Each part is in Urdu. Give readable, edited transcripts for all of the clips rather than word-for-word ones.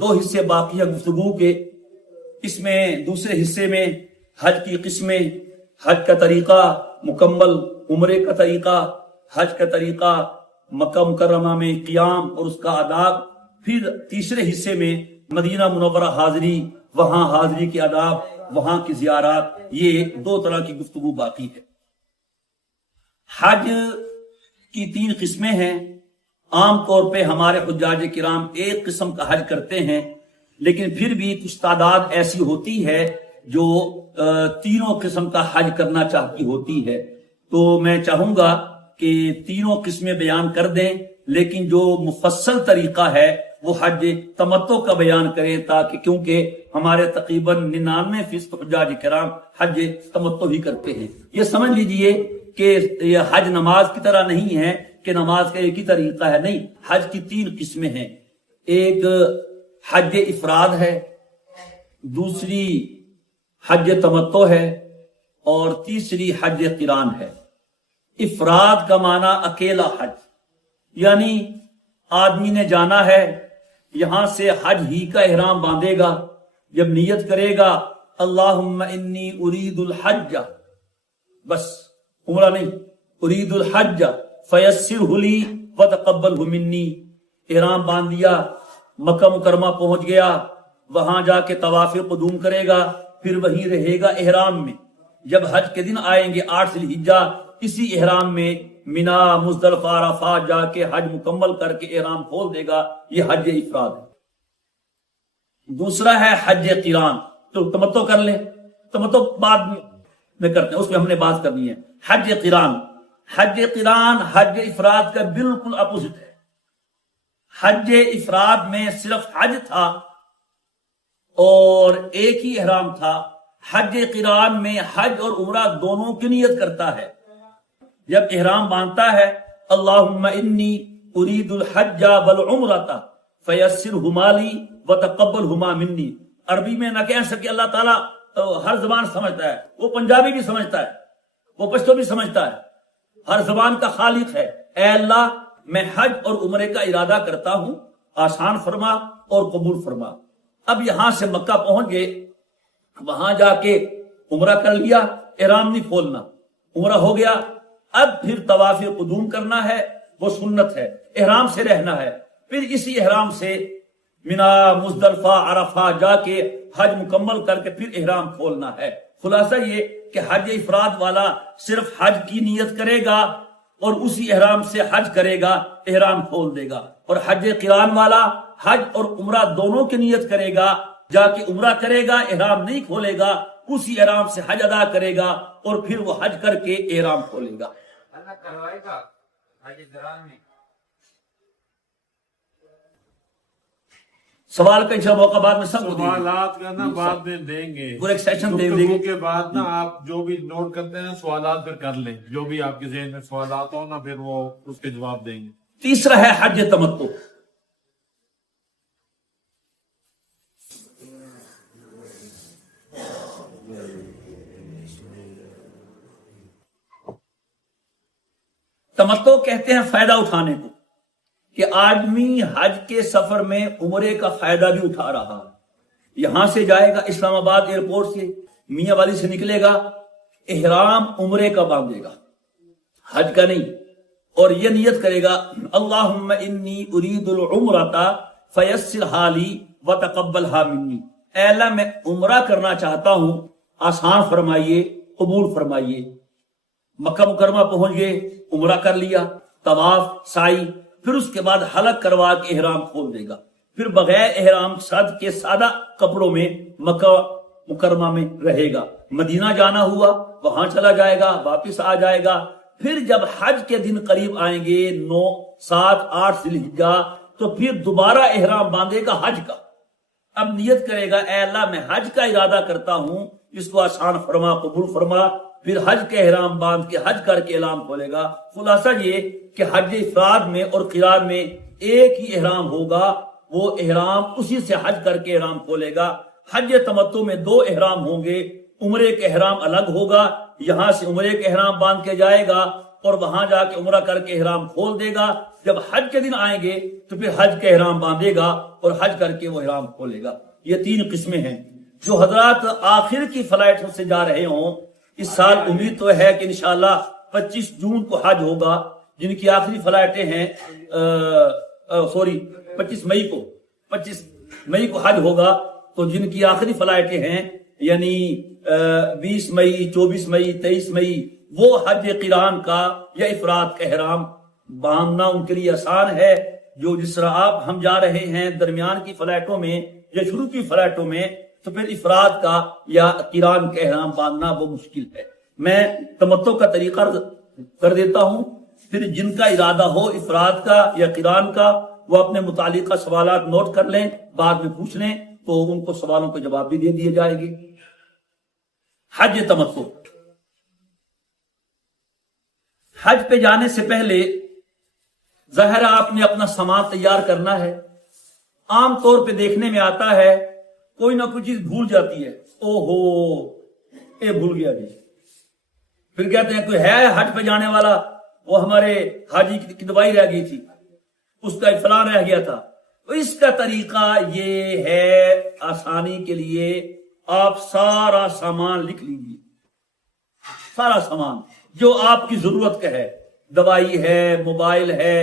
دو حصے باقی ہیں گفتگو کے. اس میں دوسرے حصے میں حج کی قسمیں، حج کا طریقہ مکمل، عمرے کا طریقہ، حج کا طریقہ، مکہ مکرمہ میں قیام اور اس کا آداب. پھر تیسرے حصے میں مدینہ منورہ حاضری، وہاں حاضری کے آداب، وہاں کی زیارات. یہ دو طرح کی گفتگو باقی ہے. حج کی 3 قسمیں ہیں. عام طور پہ ہمارے حجاج کرام ایک قسم کا حج کرتے ہیں، لیکن پھر بھی کچھ تعداد ایسی ہوتی ہے جو تینوں قسم کا حج کرنا چاہتی ہوتی ہے. تو میں چاہوں گا کہ تینوں قسمیں بیان کر دیں، لیکن جو مفصل طریقہ ہے وہ حج تمتع کا بیان کریں، تاکہ کیونکہ ہمارے تقریباً 99% حجاج کرام حج تمتع ہی کرتے ہیں. یہ سمجھ لیجئے کہ یہ حج نماز کی طرح نہیں ہے کہ نماز کا ایک ہی طریقہ ہے. نہیں، حج کی 3 قسمیں ہیں. ایک حج افراد ہے، دوسری حج تمتع ہے، اور تیسری حج قران ہے. افراد کا معنی اکیلا حج، یعنی آدمی نے جانا ہے، یہاں سے حج ہی کا احرام باندھے گا. جب نیت کرے گا اللہم انی ارید الحج، بس عمرہ نہیں، ارید الحج فیسرہ لی وتقبلہ منی. احرام باندھ دیا، مکہ مکرمہ پہنچ گیا، وہاں جا کے طواف قدوم کرے گا، پھر وہیں رہے گا احرام میں. جب حج کے دن آئیں گے 8 ذی الحجہ، اسی احرام میں منا مزدلفہ عرفات جا کے حج مکمل کر کے احرام کھول دے گا. یہ حج افراد ہے. دوسرا ہے حج قران. تو تمتع کر لیں، تمتع بعد میں کرتے ہیں، اس میں ہم نے بات کرنی ہے. حج قران، حج قران حج افراد کا بالکل اپوزٹ ہے. حج افراد میں صرف حج تھا اور ایک ہی احرام تھا. حج قران میں حج اور عمرہ دونوں کی نیت کرتا ہے. جب احرام باندھتا ہے اللہم انی ارید الحج والعمرۃ فیسرہما لی وتقبلہما منی. عربی میں نہ کہہ سکے اللہ تعالیٰ ہر زبان سمجھتا ہے، وہ پنجابی بھی سمجھتا ہے، وہ پشتو بھی سمجھتا ہے، ہر زبان کا خالق ہے. اے اللہ، میں حج اور عمرے کا ارادہ کرتا ہوں، آسان فرما اور قبول فرما. اب یہاں سے مکہ پہنچ گئے، وہاں جا کے عمرہ کر لیا، احرام نہیں کھولنا، عمرہ ہو گیا. اب پھر طواف قدوم کرنا ہے، وہ سنت ہے، احرام سے رہنا ہے. پھر اسی احرام سے منا مزدلفہ عرفات جا کے حج مکمل کر کے پھر احرام کھولنا ہے. خلاصہ یہ کہ حج افراد والا صرف حج کی نیت کرے گا اور اسی احرام سے حج کرے گا، احرام کھول دے گا. اور حج قران والا حج اور عمرہ دونوں کی نیت کرے گا، جا کے عمرہ کرے گا، احرام نہیں کھولے گا، اسی احرام سے حج ادا کرے گا اور پھر وہ حج کر کے احرام کھولے گا. اللہ کروائے گا حج قران میں. سوال کا انشاءاللہ موقع بعد میں سب کو دیں گے، سوالات کا نا بعد میں دیں گے، پورا ایک سیشن دیں گفتگو گے. کے بعد نا آپ جو بھی نوٹ کرتے ہیں سوالات پھر کر لیں، جو بھی آپ کے ذہن میں سوالات ہوں نا پھر وہ اس کے جواب دیں گے. تیسرا ہے حج تمتع. تمتع کہتے ہیں فائدہ اٹھانے کو، کہ آدمی حج کے سفر میں عمرے کا فائدہ بھی اٹھا رہا. یہاں سے جائے گا اسلام آباد ایئرپورٹ سے، میاں والی سے نکلے گا، احرام عمرے کا باندھے گا، حج کا نہیں. اور یہ نیت کرے گا اللہم انی ارید العمرۃ فیسرھا لی وتقبلھا منی. اے اللہ، میں عمرہ کرنا چاہتا ہوں، آسان فرمائیے، قبول فرمائیے. مکہ مکرمہ پہنچ گئے، عمرہ کر لیا، طواف، سعی، پھر اس کے بعد حلق کروا کے احرام کھول دے گا. پھر بغیر احرام سادہ کپڑوں میں مکہ مکرمہ میں رہے گا. مدینہ جانا ہوا وہاں چلا جائے گا، واپس آ جائے گا. پھر جب حج کے دن قریب آئیں گے 9، 7، 8 ذی الحجہ، تو پھر دوبارہ احرام باندھے گا حج کا. اب نیت کرے گا اے اللہ، میں حج کا ارادہ کرتا ہوں، اس کو آسان فرما، قبول فرما. پھر حج کے احرام باندھ کے حج کر کے اعلان کھولے گا. خلاصہ یہ کہ حج افراد میں اور قران میں ایک ہی احرام ہوگا، وہ احرام اسی سے حج کر کے احرام کھولے گا. حج تمتع میں 2 احرام ہوں گے، عمرے کا احرام الگ ہوگا، یہاں سے عمرے کا احرام باندھ کے جائے گا اور وہاں جا کے عمرہ کر کے احرام کھول دے گا. جب حج کے دن آئیں گے تو پھر حج کا احرام باندھے گا اور حج کر کے وہ احرام کھولے گا. یہ 3 قسمیں ہیں. جو حضرات آخر کی فلائٹوں سے جا رہے ہوں، اس سال امید تو ہے کہ انشاءاللہ 25 جون کو حج ہوگا. جن کی آخری فلائٹیں ہیں 25 مئی کو حج ہوگا. تو جن کی آخری فلائٹیں ہیں یعنی 20 مئی 24 مئی 23 مئی، وہ حج قران کا یا افراد کا احرام باندھنا ان کے لیے آسان ہے. جو جس طرح آپ ہم جا رہے ہیں درمیان کی فلائٹوں میں یا شروع کی فلائٹوں میں، تو پھر افراد کا یا قران کا احرام باندھنا وہ مشکل ہے. میں تمتع کا طریقہ کر دیتا ہوں، پھر جن کا ارادہ ہو افراد کا یا قران کا وہ اپنے متعلقہ سوالات نوٹ کر لیں، بعد میں پوچھ لیں تو ان کو سوالوں کے جواب بھی دے دیے جائیں گے. حج تمتع. حج پہ جانے سے پہلے ظاہر آپ نے اپنا سامان تیار کرنا ہے. عام طور پہ دیکھنے میں آتا ہے کوئی نہ کوئی چیز بھول جاتی ہے. او ہو یہ بھول گیا جی. پھر کہتے ہیں کوئی ہے حج پہ جانے والا، وہ ہمارے حاجی کی دوائی رہ گئی تھی، اس کا فلاں رہ گیا تھا. تو اس کا طریقہ یہ ہے، آسانی کے لیے آپ سارا سامان لکھ لیجیے. سارا سامان جو آپ کی ضرورت کا ہے، دوائی ہے، موبائل ہے،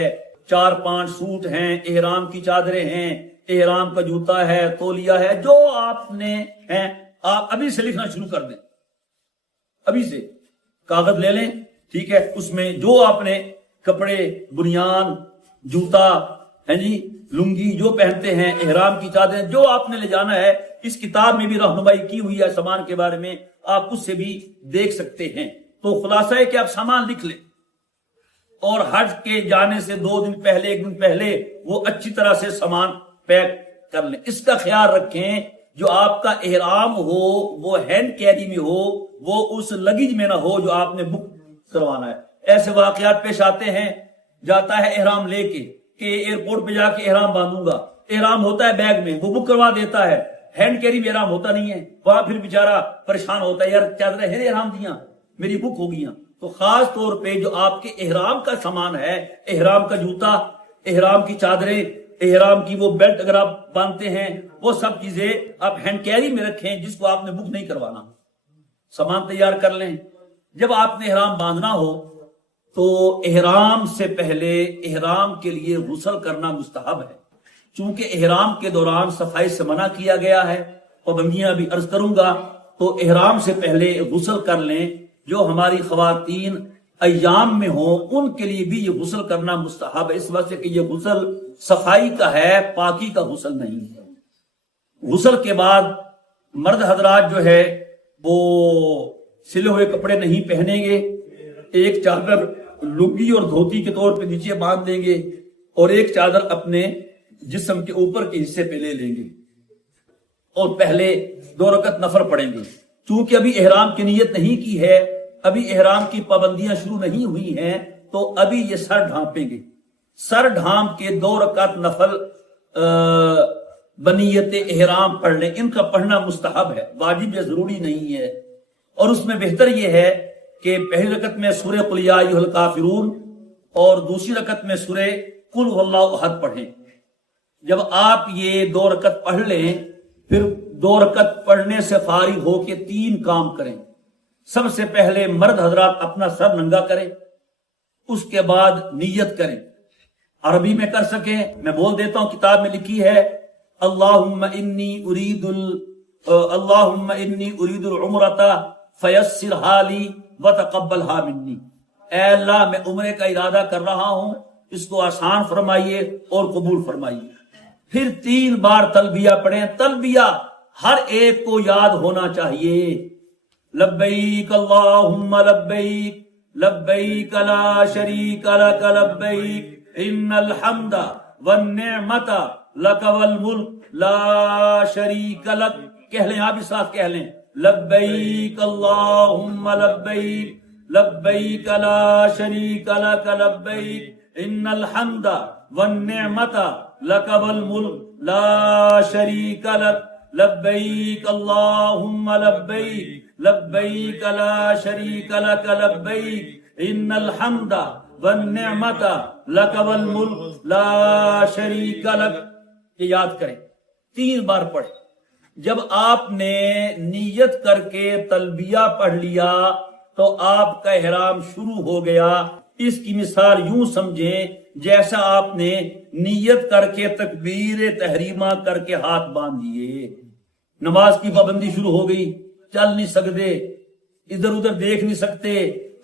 4-5 سوٹ ہیں، احرام کی چادریں ہیں، احرام کا جوتا ہے، تولیہ ہے، جو آپ نے ہیں آپ ابھی سے لکھنا شروع کر دیں. ابھی سے کاغذ لے لیں، ٹھیک ہے. اس میں جو آپ نے کپڑے، بنیان، جوتا ہے جی، لنگی جو پہنتے ہیں، احرام کی چادریں جو آپ نے لے جانا ہے، اس کتاب میں بھی رہنمائی کی ہوئی ہے سامان کے بارے میں، آپ اس سے بھی دیکھ سکتے ہیں. تو خلاصہ ہے کہ آپ سامان لکھ لیں اور حج کے جانے سے 2 دن پہلے 1 دن پہلے وہ اچھی طرح سے سامان پیک کر لیں. اس کا خیال رکھیں جو آپ کا احرام ہو وہ ہینڈ کیری میں ہو، وہ اس لگیج میں نہ ہو جو آپ نے بک کروانا ہے. ایسے واقعات پیش آتے ہیں، جاتا ہے احرام لے کے کہ ایئرپورٹ پہ جا کے احرام باندھوں گا، احرام ہوتا ہے بیگ میں، وہ بک کروا دیتا ہے، ہینڈ کیری میں احرام ہوتا نہیں ہے. وہاں پھر بیچارہ پریشان ہوتا ہے، یار چادریں ہیں احرام دیاں میری بک ہو گئی. تو خاص طور پہ جو آپ کے احرام کا سامان ہے، احرام کا جوتا، احرام کی چادریں، احرام کی وہ بیلٹ اگر آپ باندھتے ہیں، وہ سب چیزیں آپ ہینڈ کیری میں رکھیں جس کو آپ نے بک نہیں کروانا. سامان تیار کر لیں. جب آپ نے احرام باندھنا ہو تو احرام سے پہلے احرام کے لیے غسل کرنا مستحب ہے. چونکہ احرام کے دوران صفائی سے منع کیا گیا ہے، پابندیاں بھی عرض کروں گا، تو احرام سے پہلے غسل کر لیں. جو ہماری خواتین ایام میں ہوں ان کے لیے بھی یہ غسل کرنا مستحب ہے، اس وجہ کہ یہ غسل صفائی کا ہے، پاکی کا غسل نہیں ہے. غسل کے بعد مرد حضرات جو ہے وہ سلے ہوئے کپڑے نہیں پہنیں گے، ایک چادر لنگی اور دھوتی کے طور پہ نیچے باندھ دیں گے اور ایک چادر اپنے جسم کے اوپر کے حصے پہ لے لیں گے اور پہلے 2 رکعت نفل پڑھیں گے. چونکہ ابھی احرام کی نیت نہیں کی ہے، ابھی احرام کی پابندیاں شروع نہیں ہوئی ہیں، تو ابھی یہ سر ڈھانپیں گے. سر ڈھانپ کے 2 رکعت نفل بنیت احرام پڑھ لیں. ان کا پڑھنا مستحب ہے، واجب یا ضروری نہیں ہے. اور اس میں بہتر یہ ہے کہ پہلی رکعت میں سورہ قل یا ایھا الکافرون اور دوسری رکعت میں سورہ قل ھو اللہ احد پڑھیں. جب آپ یہ 2 رکعت پڑھ لیں، پھر 2 رکعت پڑھنے سے فارغ ہو کے 3 کام کریں. سب سے پہلے مرد حضرات اپنا سر ننگا کریں، اس کے بعد نیت کریں. عربی میں کر سکیں میں بول دیتا ہوں، کتاب میں لکھی ہے اللہم انی ارید العمرۃ فیسرھا لی وتقبلھا منی. اے اللہ میں عمرے کا ارادہ کر رہا ہوں، اس کو آسان فرمائیے اور قبول فرمائیے. پھر 3 بار تلبیہ پڑھیں. تلبیہ ہر ایک کو یاد ہونا چاہیے. لبیک اللہم لبیک لبیک لا شریک لک لبیک ان الحمد والنعمت لک والملک لا شریک لک. کہہ لیں، آپ بھی ساتھ کہہ لیں، لبیک اللہم لبیک لبیک لا شریک لک لبیک ان الحمد والنعمت لک والملک لا شریک لک لبیک اللہم لبیک لبیک لا شریک لک لبیک ان الحمد والنعمت لک والملک لا شریک لک. یہ یاد کریں، 3 بار پڑھیں. جب آپ نے نیت کر کے تلبیہ پڑھ لیا تو آپ کا احرام شروع ہو گیا. اس کی مثال یوں سمجھیں جیسا آپ نے نیت کر کے تکبیر تحریمہ کر کے ہاتھ باندھ دیے. نماز کی پابندی شروع ہو گئی، چل نہیں سکتے، ادھر ادھر دیکھ نہیں سکتے،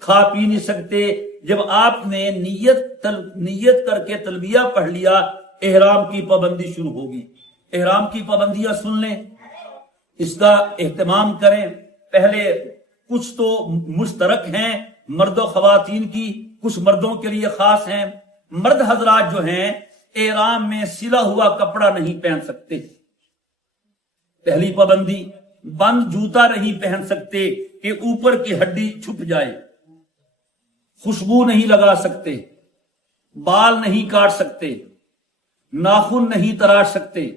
کھا پی نہیں سکتے. جب آپ نے نیت کر کے تلبیہ پڑھ لیا، احرام کی پابندی شروع ہوگی. احرام کی پابندیاں سن لیں، اس کا اہتمام کریں. پہلے کچھ تو مشترک ہیں مرد و خواتین کی، کچھ مردوں کے لیے خاص ہیں. مرد حضرات جو ہیں احرام میں سلا ہوا کپڑا نہیں پہن سکتے. پہلی پابندی، بند جوتا نہیں پہن سکتے کہ اوپر کی ہڈی چھپ جائے. خوشبو نہیں لگا سکتے، بال نہیں کاٹ سکتے، ناخن نہیں تراش سکتے،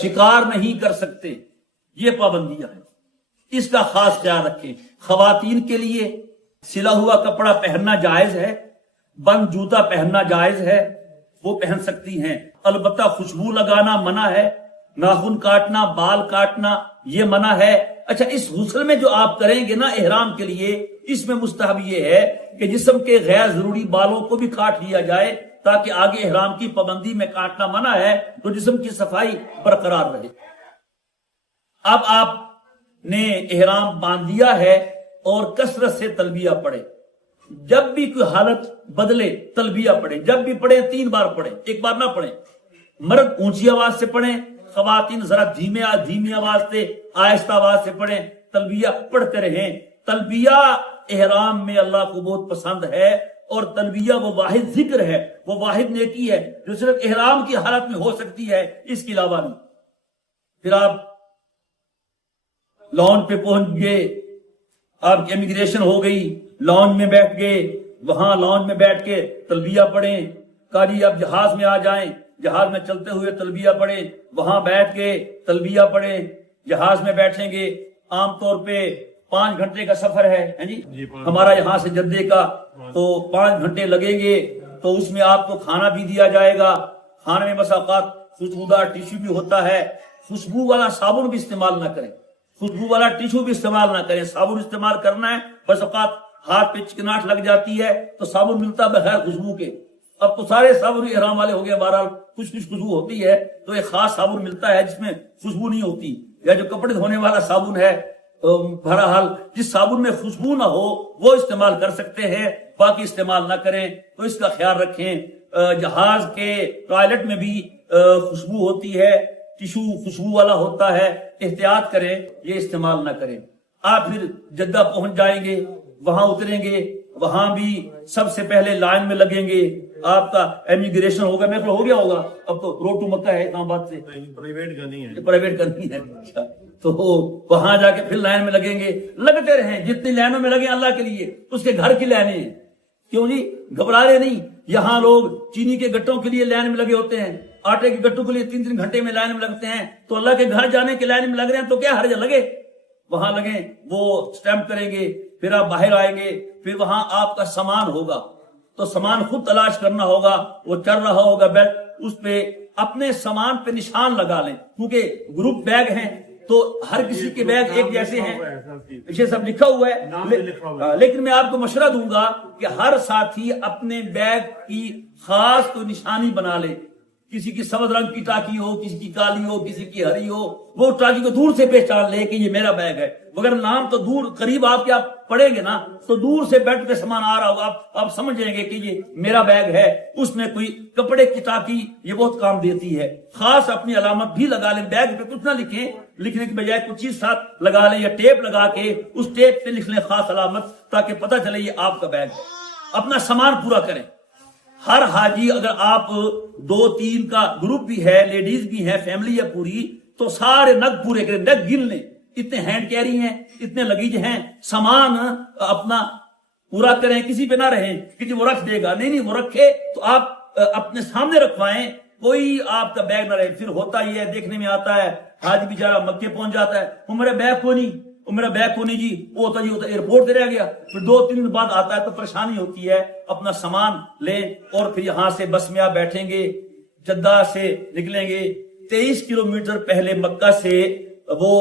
شکار نہیں کر سکتے. یہ پابندیاں ہیں، اس کا خاص خیال رکھیں. خواتین کے لیے سلا ہوا کپڑا پہننا جائز ہے، بند جوتا پہننا جائز ہے، وہ پہن سکتی ہیں. البتہ خوشبو لگانا منع ہے، ناخن کاٹنا، بال کاٹنا یہ منع ہے. اچھا، اس غسل میں جو آپ کریں گے نا احرام کے لیے، اس میں مستحب یہ ہے کہ جسم کے غیر ضروری بالوں کو بھی کاٹ لیا جائے تاکہ آگے احرام کی پابندی میں کاٹنا منع ہے تو جسم کی صفائی برقرار رہے. اب آپ نے احرام باندھ دیا ہے اور کثرت سے تلبیہ پڑھے. جب بھی کوئی حالت بدلے تلبیہ پڑھے، جب بھی پڑھے 3 بار پڑھے، 1 بار نہ پڑھیں. مرد اونچی آواز سے پڑھیں، خواتین ذرا دھیمی آواز سے، آہستہ آواز سے پڑھیں. تلبیہ پڑھتے رہیں. تلبیہ احرام میں اللہ کو بہت پسند ہے، اور تلبیہ وہ واحد ذکر ہے، وہ واحد نیکی ہے جو صرف احرام کی حالت میں ہو سکتی ہے، اس کے علاوہ نہیں. پھر آپ لان پہ پہنچ گئے، آپ کی امیگریشن ہو گئی، لان میں بیٹھ گئے، وہاں لان میں بیٹھ کے تلبیہ پڑھیں. کاجی آپ جہاز میں آ جائیں، جہاز میں چلتے ہوئے تلبیہ پڑھیں، وہاں بیٹھ کے تلبیہ پڑھیں. جہاز میں بیٹھیں گے، عام طور پہ 5 گھنٹے کا سفر ہے جی ہمارا یہاں سے جدے کا، تو 5 گھنٹے لگیں گے. تو اس میں آپ کو کھانا بھی دیا جائے گا. کھانے میں بس اوقات خوشبودار ٹیشو بھی ہوتا ہے. خوشبو والا صابن بھی استعمال نہ کریں، خوشبو والا ٹیشو بھی استعمال نہ کریں. صابن استعمال کرنا ہے، بس اوقات ہاتھ پہ چکناٹ لگ جاتی ہے تو صابن ملتا بغیر خوشبو کے. اب تو سارے صابن احرام والے ہو گئے، بہرحال کچھ خوشبو ہوتی ہے تو ایک خاص صابن ملتا ہے جس میں خوشبو نہیں ہوتی. یا جو کپڑے دھونے والا صابن ہے، بہرحال جس صابن میں خوشبو نہ ہو وہ استعمال کر سکتے ہیں، باقی استعمال نہ کریں. تو اس کا خیال رکھیں. جہاز کے ٹوائلٹ میں بھی خوشبو ہوتی ہے، ٹیشو خوشبو والا ہوتا ہے، احتیاط کریں، یہ استعمال نہ کریں. آپ پھر جدہ پہنچ جائیں گے، وہاں اتریں گے، وہاں بھی سب سے پہلے لائن میں لگیں گے. آپ کا امیگریشن ہوگا، میرے کو ہو گیا ہوگا، اب تو روڈ ٹو مکہ ہے اسلام آباد سے، پرائیویٹ کرنی ہے، پرائیویٹ کرنی ہے. تو وہاں جا کے پھر لائن میں لگیں گے. لگتے رہیں، جتنی لائنوں میں لگیں اللہ کے لیے، اس کے گھر کی لائنیں ہیں. کیوں جی گھبرا رہے نہیں؟ یہاں لوگ چینی کے گٹوں کے لیے لائن میں لگے ہوتے ہیں، آٹے کے گٹوں کے لیے 3 گھنٹے میں لائن میں لگتے ہیں. تو اللہ کے گھر جانے کے لائن میں لگ رہے ہیں تو کیا حرج ہے، لگے وہاں لگیں. وہ سٹیمپ کریں گے، پھر آپ باہر آئیں گے، پھر وہاں آپ کا سامان ہوگا تو سامان خود تلاش کرنا ہوگا. وہ چل رہا ہوگا بیلٹ، اس پہ اپنے سامان پہ نشان لگا لیں، کیونکہ گروپ بیگ ہیں تو ہر کسی کے بیگ ایک جیسے ہیں، پیچھے سب لکھا ہوا ہے. لیکن میں آپ کو مشورہ دوں گا کہ ہر ساتھی اپنے بیگ کی خاص کوئی نشانی بنا لے. کسی کی سبز رنگ کی ٹاکی ہو، کسی کی کالی ہو، کسی کی ہری ہو، وہ ٹاکی کو دور سے پہچان لے کہ یہ میرا بیگ ہے. اگر نام تو دور قریب آپ کے آپ پڑھیں گے نا تو دور سے بیٹھ کے سامان آ رہا ہوگا، آپ سمجھ جائیں گے کہ یہ میرا بیگ ہے. اس میں کوئی کپڑے کی ٹاکی یہ بہت کام دیتی ہے. خاص اپنی علامت بھی لگا لیں، بیگ پہ کچھ نہ لکھیں، لکھنے کی بجائے کچھ چیز ساتھ لگا لیں یا ٹیپ لگا کے اس ٹیپ پہ لکھ لیں خاص علامت، تاکہ پتہ چلے یہ آپ کا بیگ ہے. اپنا سامان پورا کریں. ہر حاجی اگر آپ 2-3 کا گروپ بھی ہے، لیڈیز بھی ہیں، فیملی ہے پوری، تو سارے نگ پورے کریں، نگ گن لیں. اتنے ہینڈ کیری ہیں، اتنے لگیج ہیں، سامان اپنا پورا کریں. کسی پہ نہ رہیں کہ وہ رکھ دے گا، نہیں وہ رکھے تو آپ اپنے سامنے رکھوائیں، کوئی آپ کا بیگ نہ رہے. پھر ہوتا یہ ہے، دیکھنے میں آتا ہے حاجی بیچارہ مکے پہنچ جاتا ہے، وہ میرا بیگ کو نہیں، میرا بیگ کو نہیں جی، وہ ہوتا ایئرپورٹ سے رہ گیا، پھر 2-3 دن بعد آتا ہے تو پریشانی ہوتی ہے۔ اپنا سامان لیں اور پھر یہاں سے بس میں آپ بیٹھیں گے، جدہ سے نکلیں گے، 23 کلومیٹر پہلے مکہ سے وہ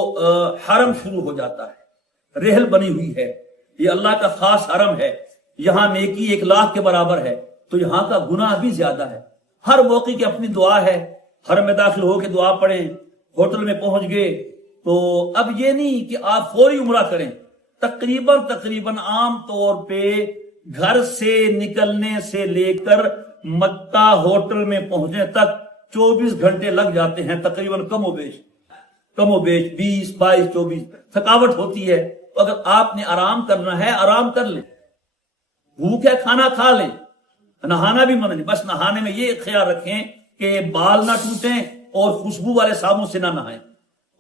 حرم شروع ہو جاتا ہے، رحل بنی ہوئی ہے، یہ اللہ کا خاص حرم ہے، یہاں نیکی 1 لاکھ کے برابر ہے، تو یہاں کا گناہ بھی زیادہ ہے۔ ہر موقع کی اپنی دعا ہے، حرم میں داخل ہو کے دعا پڑھیں، ہوٹل میں پہنچ گئے تو اب یہ نہیں کہ آپ فوری عمرہ کریں، تقریباً عام طور پہ گھر سے نکلنے سے لے کر مکہ ہوٹل میں پہنچنے تک 24 گھنٹے لگ جاتے ہیں، تقریباً کم و بیش 20 22 24 تھکاوٹ ہوتی ہے۔ تو اگر آپ نے آرام کرنا ہے آرام کر لیں، بھوک ہے کھانا کھا لیں، نہانا بھی منع نہیں، بس نہانے میں یہ خیال رکھیں کہ بال نہ ٹوٹیں اور خوشبو والے صابن سے نہ نہائیں،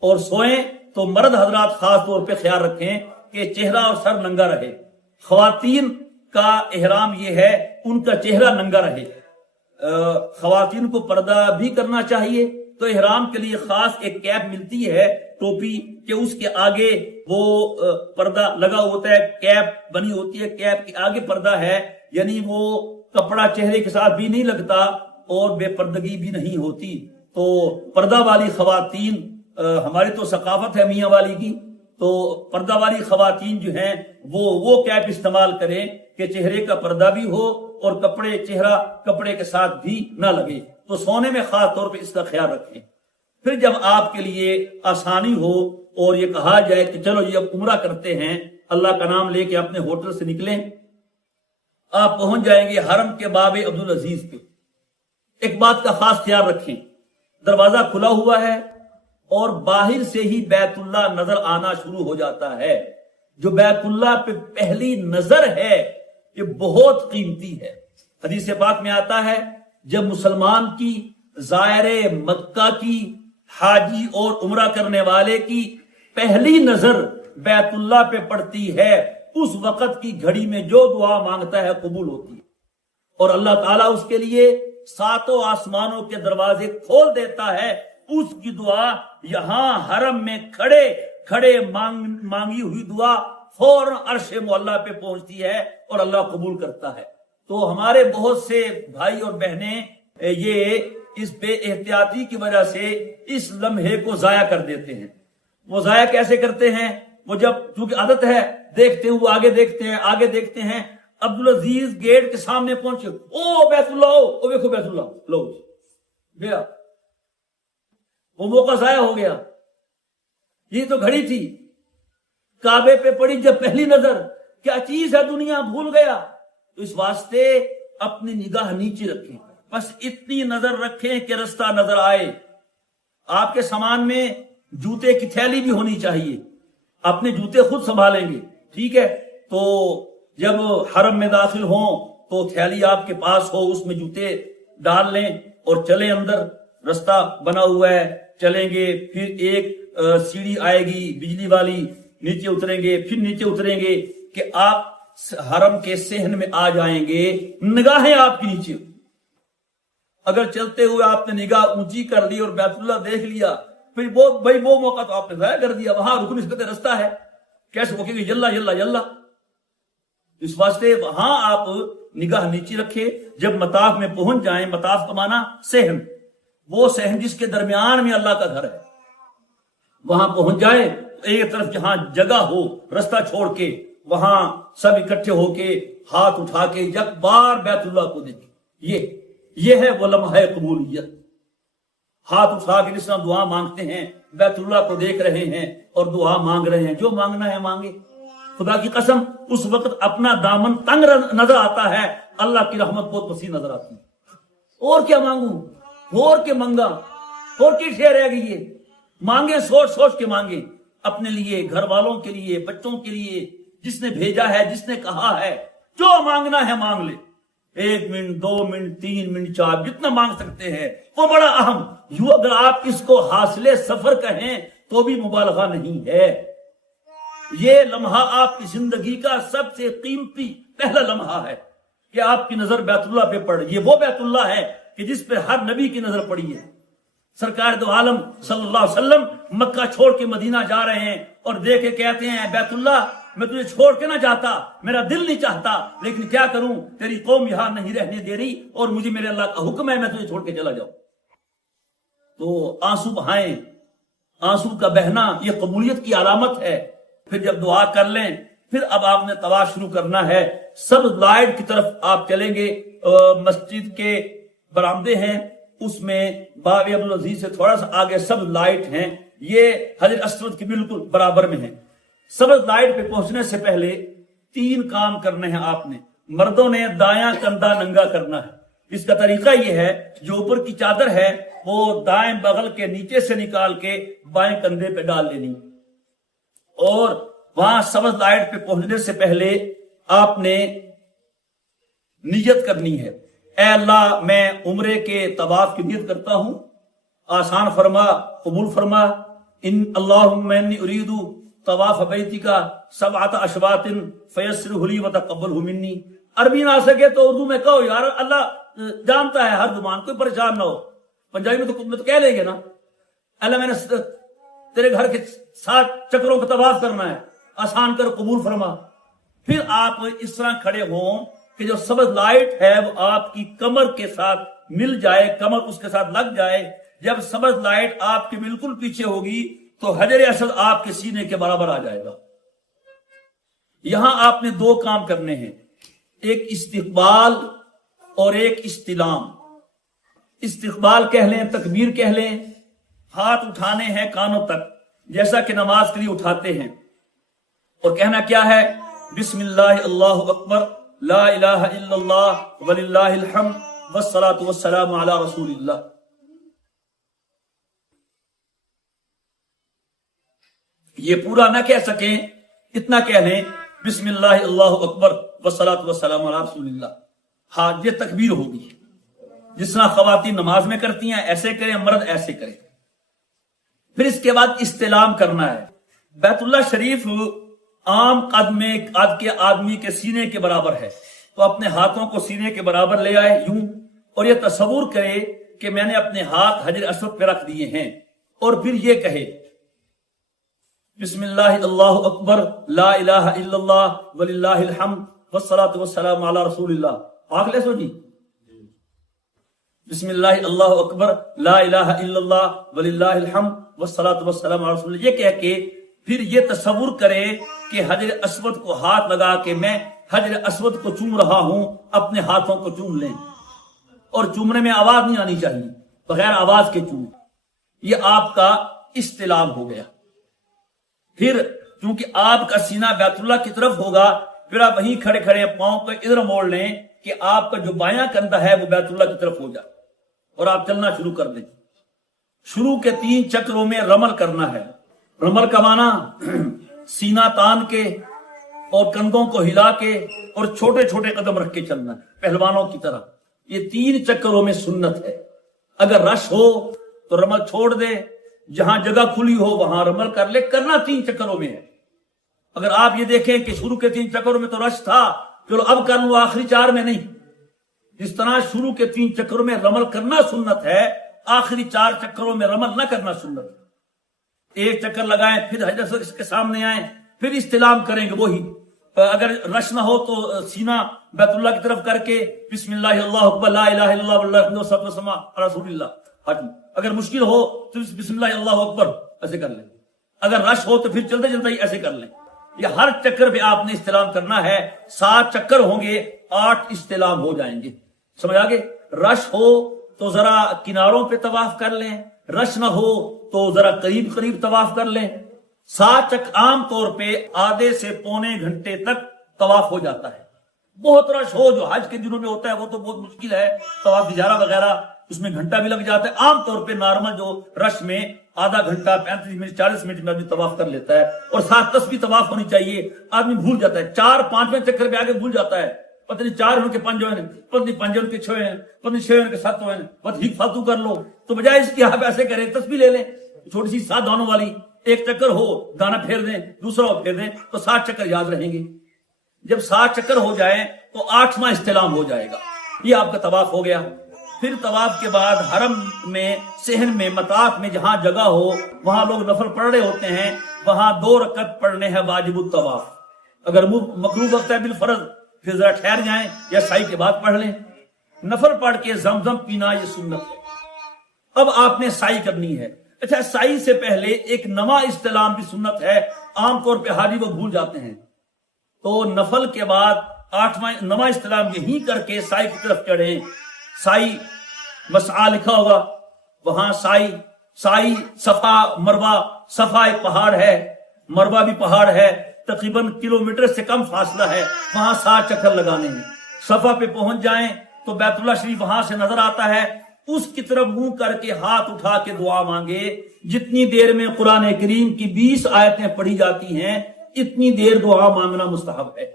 اور سوئیں تو مرد حضرات خاص طور پہ خیال رکھیں کہ چہرہ اور سر ننگا رہے۔ خواتین کا احرام یہ ہے ان کا چہرہ ننگا رہے، خواتین کو پردہ بھی کرنا چاہیے، تو احرام کے لیے خاص ایک کیپ ملتی ہے، ٹوپی، کہ اس کے آگے وہ پردہ لگا ہوتا ہے، کیپ بنی ہوتی ہے، کیپ کے آگے پردہ ہے، یعنی وہ کپڑا چہرے کے ساتھ بھی نہیں لگتا اور بے پردگی بھی نہیں ہوتی۔ تو پردہ والی خواتین، ہماری تو ثقافت ہے میاں والی کی، تو پردہ والی خواتین جو ہیں وہ کیپ استعمال کریں کہ چہرے کا پردہ بھی ہو اور چہرہ کپڑے کے ساتھ بھی نہ لگے۔ تو سونے میں خاص طور پہ اس کا خیال رکھیں۔ پھر جب آپ کے لیے آسانی ہو اور یہ کہا جائے کہ چلو یہ اب عمرہ کرتے ہیں، اللہ کا نام لے کے اپنے ہوٹل سے نکلیں، آپ پہنچ جائیں گے حرم کے باب عبدالعزیز پہ۔ ایک بات کا خاص خیال رکھیں، دروازہ کھلا ہوا ہے اور باہر سے ہی بیت اللہ نظر آنا شروع ہو جاتا ہے۔ جو بیت اللہ پہ پہلی نظر ہے یہ بہت قیمتی ہے۔ حدیث پاک میں آتا ہے جب مسلمان کی، زائر مکہ کی، حاجی اور عمرہ کرنے والے کی پہلی نظر بیت اللہ پہ پڑتی ہے، اس وقت کی گھڑی میں جو دعا مانگتا ہے قبول ہوتی ہے، اور اللہ تعالیٰ اس کے لیے 7 آسمانوں کے دروازے کھول دیتا ہے۔ اس کی دعا یہاں حرم میں کھڑے مانگی ہوئی دعا فوراً عرش معلیٰ پہ پہنچتی ہے اور اللہ قبول کرتا ہے۔ تو ہمارے بہت سے بھائی اور بہنیں یہ اس بے احتیاطی کی وجہ سے اس لمحے کو ضائع کر دیتے ہیں۔ وہ ضائع کیسے کرتے ہیں؟ وہ جب چونکہ عادت ہے دیکھتے ہوئے آگے دیکھتے ہیں، عبدالعزیز گیٹ کے سامنے پہنچے، او بیت اللہ، او دیکھو بیت اللہ، لو گیا، وہ موقع ضائع ہو گیا۔ یہ تو گھڑی تھی، کعبے پہ پڑی جب پہلی نظر، کیا چیز ہے دنیا بھول گیا۔ تو اس واسطے اپنی نگاہ نیچے رکھیں، بس اتنی نظر رکھیں کہ رستہ نظر آئے۔ آپ کے سامان میں جوتے کی تھیلی بھی ہونی چاہیے، اپنے جوتے خود سنبھالیں گے، ٹھیک ہے؟ تو جب حرم میں داخل ہوں تو تھیلی آپ کے پاس ہو، اس میں جوتے ڈال لیں اور چلیں اندر، رستہ بنا ہوا ہے، چلیں گے، پھر ایک سیڑھی آئے گی بجلی والی، نیچے اتریں گے، پھر نیچے اتریں گے کہ آپ حرم کے صحن میں آ جائیں گے۔ نگاہیں آپ کی نیچے، اگر چلتے ہوئے آپ نے نگاہ اونچی کر لی اور بیت اللہ دیکھ لیا، پھر وہ موقع تو آپ نے ضائع کر دیا، وہاں رکن سکت رستہ ہے، کیسے وہ کہ یلا۔ اس واسطے وہاں آپ نگاہ نیچی رکھے۔ جب مطاف میں پہنچ جائیں، مطاف کا معنی صحن، وہ صحن جس کے درمیان میں اللہ کا گھر ہے، وہاں پہنچ جائیں، ایک طرف جہاں جگہ ہو رستہ چھوڑ کے، وہاں سب اکٹھے ہو کے ہاتھ اٹھا کے یک بار بیت اللہ کو دیکھیں۔ یہ ہے وہ لمحہ قبولیت، ہاتھ اٹھا کے جس طرح دعا مانگتے ہیں، بیت اللہ کو دیکھ رہے ہیں اور دعا مانگ رہے ہیں، جو مانگنا ہے مانگے۔ خدا کی قسم اس وقت اپنا دامن تنگ نظر آتا ہے، اللہ کی رحمت بہت وسیع نظر آتی ہے۔ اور کیا مانگوں، اور کے منگا، اور کی ٹھہر رہ گئی ہے، مانگے سوچ کے مانگے، اپنے لیے، گھر والوں کے لیے، بچوں کے لیے، جس نے بھیجا ہے، جس نے کہا ہے، جو مانگنا ہے مانگ لے، 1 منٹ 2 منٹ 3 منٹ 4 جتنا مانگ سکتے ہیں، وہ بڑا اہم۔ یوں اگر آپ اس کو حاصل سفر کہیں تو بھی مبالغہ نہیں ہے۔ یہ لمحہ آپ کی زندگی کا سب سے قیمتی پہلا لمحہ ہے کہ آپ کی نظر بیت اللہ پہ پڑ۔ یہ وہ بیت اللہ ہے کہ جس پہ ہر نبی کی نظر پڑی ہے۔ سرکار دو عالم صلی اللہ علیہ وسلم مکہ چھوڑ کے مدینہ جا رہے ہیں اور دے کے کہتے ہیں بیت اللہ میں تجھے چھوڑ کے نہ جاتا, میرا دل نہیں چاہتا, لیکن کیا کروں تیری قوم یہاں نہیں رہنے دے رہی اور مجھے میرے اللہ کا حکم ہے میں تجھے چھوڑ کے چلا جاؤں. تو آنسو بہائیں, آنسو کا بہنا یہ قبولیت کی علامت ہے. پھر جب دعا کر لیں پھر اب آپ نے طواف شروع کرنا ہے. سب لائٹ کی طرف آپ چلیں گے. مسجد کے برآمدے ہیں, اس میں باب عبدالعزیز سے تھوڑا سا آگے سب لائٹ ہیں, یہ حجر اسود کے بالکل برابر میں ہیں. سبز لائٹ پہ پہنچنے سے پہلے 3 کام کرنے ہیں آپ نے. مردوں نے دایاں کندھا ننگا کرنا ہے. اس کا طریقہ یہ ہے جو اوپر کی چادر ہے وہ دائیں بغل کے نیچے سے نکال کے بائیں کندھے پہ ڈال لینی, اور وہاں سبز لائٹ پہ پہنچنے سے پہلے آپ نے نیت کرنی ہے, اے اللہ میں عمرے کے طواف کی نیت کرتا ہوں, آسان فرما, قبول فرما. ان اللہم انی ارید طواف بیتک 7 اشواط فیسرہ لی وتقبلہ منی. عربی نہ آ سکے تو اردو میں کہو یار, اللہ جانتا ہے ہر زبان, کوئی پریشان نہ ہو. پنجابی میں تو کہہ لیں گے نا, اللہ میں نے تیرے گھر کے 7 چکروں کا طواف کرنا ہے, آسان کر, قبول فرما. پھر آپ اس طرح کھڑے ہوں کہ جو سبز لائٹ ہے وہ آپ کی کمر کے ساتھ مل جائے, کمر اس کے ساتھ لگ جائے. جب سبز لائٹ آپ کے بالکل پیچھے ہوگی تو حجر اسود آپ کے سینے کے برابر آ جائے گا. یہاں آپ نے 2 کام کرنے ہیں, ایک استقبال اور ایک استلام. استقبال کہہ لیں, تکبیر کہہ لیں, ہاتھ اٹھانے ہیں کانوں تک جیسا کہ نماز کے لیے اٹھاتے ہیں, اور کہنا کیا ہے, بسم اللہ اللہ اکبر لا الہ الا اللہ وللہ الحمد والصلاة والسلام علی رسول اللہ. یہ پورا نہ کہہ سکیں, اتنا کہہ لیں بسم اللہ اللہ اکبر والصلاة والسلام علی رسول اللہ. ہاں یہ تکبیر ہوگی, جس طرح خواتین نماز میں کرتی ہیں ایسے کریں, مرد ایسے کریں. پھر اس کے بعد استلام کرنا ہے. بیت اللہ شریف عام قد کے آدمی کے سینے کے برابر ہے, تو اپنے ہاتھوں کو سینے کے برابر لے آئے یوں, اور یہ تصور کرے کہ میں نے اپنے ہاتھ حجر اسود پہ رکھ دیے ہیں, اور پھر یہ کہے بسم اللہ اللہ اکبر لا الہ الا اللہ وللہ الحمد والصلاة والسلام علی رسول اللہ. آنکھ لے سو جی, بسم اللہ اللہ اکبر لا الہ الا اللہ وللہ الحمد والصلاة والسلام علی رسول اللہ. یہ کہہ کے پھر یہ تصور کرے کہ حجر اسود کو ہاتھ لگا کے میں حجر اسود کو چوم رہا ہوں, اپنے ہاتھوں کو چوم لیں, اور چومنے میں آواز نہیں آنی چاہیے, بغیر آواز کے چوم. یہ آپ کا استلام ہو گیا. پھر چونکہ آپ کا سینہ بیت اللہ کی طرف ہوگا, پھر آپ وہیں کھڑے کھڑے پاؤں کو ادھر موڑ لیں کہ آپ کا جو بایاں کندھا ہے وہ بیت اللہ کی طرف ہو جائے, اور آپ چلنا شروع کر دیں. شروع کے 3 چکروں میں رمل کرنا ہے. رمل کا معنی سینہ تان کے اور کندھوں کو ہلا کے اور چھوٹے چھوٹے قدم رکھ کے چلنا ہے, پہلوانوں کی طرح. یہ 3 چکروں میں سنت ہے. اگر رش ہو تو رمل چھوڑ دے, جہاں جگہ کھلی ہو وہاں رمل کر لے, کرنا 3 چکروں میں ہے. اگر آپ یہ دیکھیں کہ شروع کے 3 چکروں میں تو رش تھا, چلو اب کر لوں, آخری 4 میں نہیں. جس طرح شروع کے 3 چکروں میں رمل کرنا سنت ہے, آخری 4 چکروں میں رمل نہ کرنا سنت ہے. 1 چکر لگائیں, پھر حجر اسود کے سامنے آئیں, پھر استلام کریں گے وہی. اگر رش نہ ہو تو سینہ بیت اللہ کی طرف کر کے بسم اللہ اللہ اکبر لا الہ الا اللہ واللہ الحمد والصلاۃ والسلام علی رسول اللہ. اگر مشکل ہو تو بسم اللہ اللہ اکبر ایسے کر لیں, اگر رش ہو تو پھر چلتے چلتے ہی ایسے کر لیں. یہ ہر چکر پہ آپ نے استلام کرنا ہے. 7 چکر ہوں گے, 8 استلام ہو جائیں گے. سمجھ آگے؟ رش ہو تو ذرا کناروں پہ طواف کر لیں, رش نہ ہو تو ذرا قریب قریب طواف کر لیں. 7 چکر عام طور پہ آدھے سے پونے گھنٹے تک طواف ہو جاتا ہے. بہت رش ہو جو حج کے دنوں میں ہوتا ہے وہ تو بہت مشکل ہے, طواف تجارہ وغیرہ اس میں گھنٹہ بھی لگ جاتا ہے. عام طور پہ نارمل جو رش میں آدھا گھنٹہ 35 منٹ 40 منٹ میں آدمی طواف کر لیتا ہے, اور 7 تسبیح طواف ہونی چاہیے. آدمی بھول جاتا ہے, 4-5ویں چکر پہ آگے بھول جاتا ہے, پتہ نہیں 4 کے 5 ہوئے, پتہ نہیں 5 کے 6 ہیں, پتہ نہیں 6 کے 7 ہوئے, بس ہی فالتو کر لو. تو بجائے اس کی آپ ایسے کریں, تسبیح لے لیں چھوٹی سی 7 دانوں والی, 1 چکر ہو دانا پھیر دیں, دوسرا ہو پھیر دیں, تو 7 چکر یاد رہیں گے. جب 7 چکر ہو جائیں تو 8واں استلام ہو جائے گا. یہ آپ کا طواف ہو گیا. پھر طواف کے بعد حرم میں، صحن میں، مطاف میں جہاں جگہ ہو وہاں لوگ نفل پڑھ رہے ہوتے ہیں، وہاں 2 رکعت پڑھنے ہیں واجب الطواف۔ اگر مکروہ وقت ہے بالفرض پھر ذرا ٹھہر جائیں یا سعی کے بعد پڑھ لیں۔ نفل پڑھ کے زمزم پینا یہ سنت ہے۔ اب آپ نے سعی کرنی ہے۔ اچھا، سعی سے پہلے ایک نواں استلام بھی سنت ہے، عام طور پہ حاجی وہ بھول جاتے ہیں، تو نفل کے بعد 8واں نواں استلام یہی کر کے سعی کی طرف چڑھیں۔ سعی مسعی لکھا ہوگا، وہاں سعی صفا مروہ، صفا ایک پہاڑ ہے، مروہ بھی پہاڑ ہے، تقریباً کلومیٹر سے کم فاصلہ ہے، وہاں 7 چکر لگانے ہیں۔ صفا پہ پہنچ جائیں تو بیت اللہ شریف وہاں سے نظر آتا ہے، اس کی طرف منہ کر کے ہاتھ اٹھا کے دعا مانگے۔ جتنی دیر میں قرآن کریم کی 20 آیتیں پڑھی جاتی ہیں اتنی دیر دعا مانگنا مستحب ہے،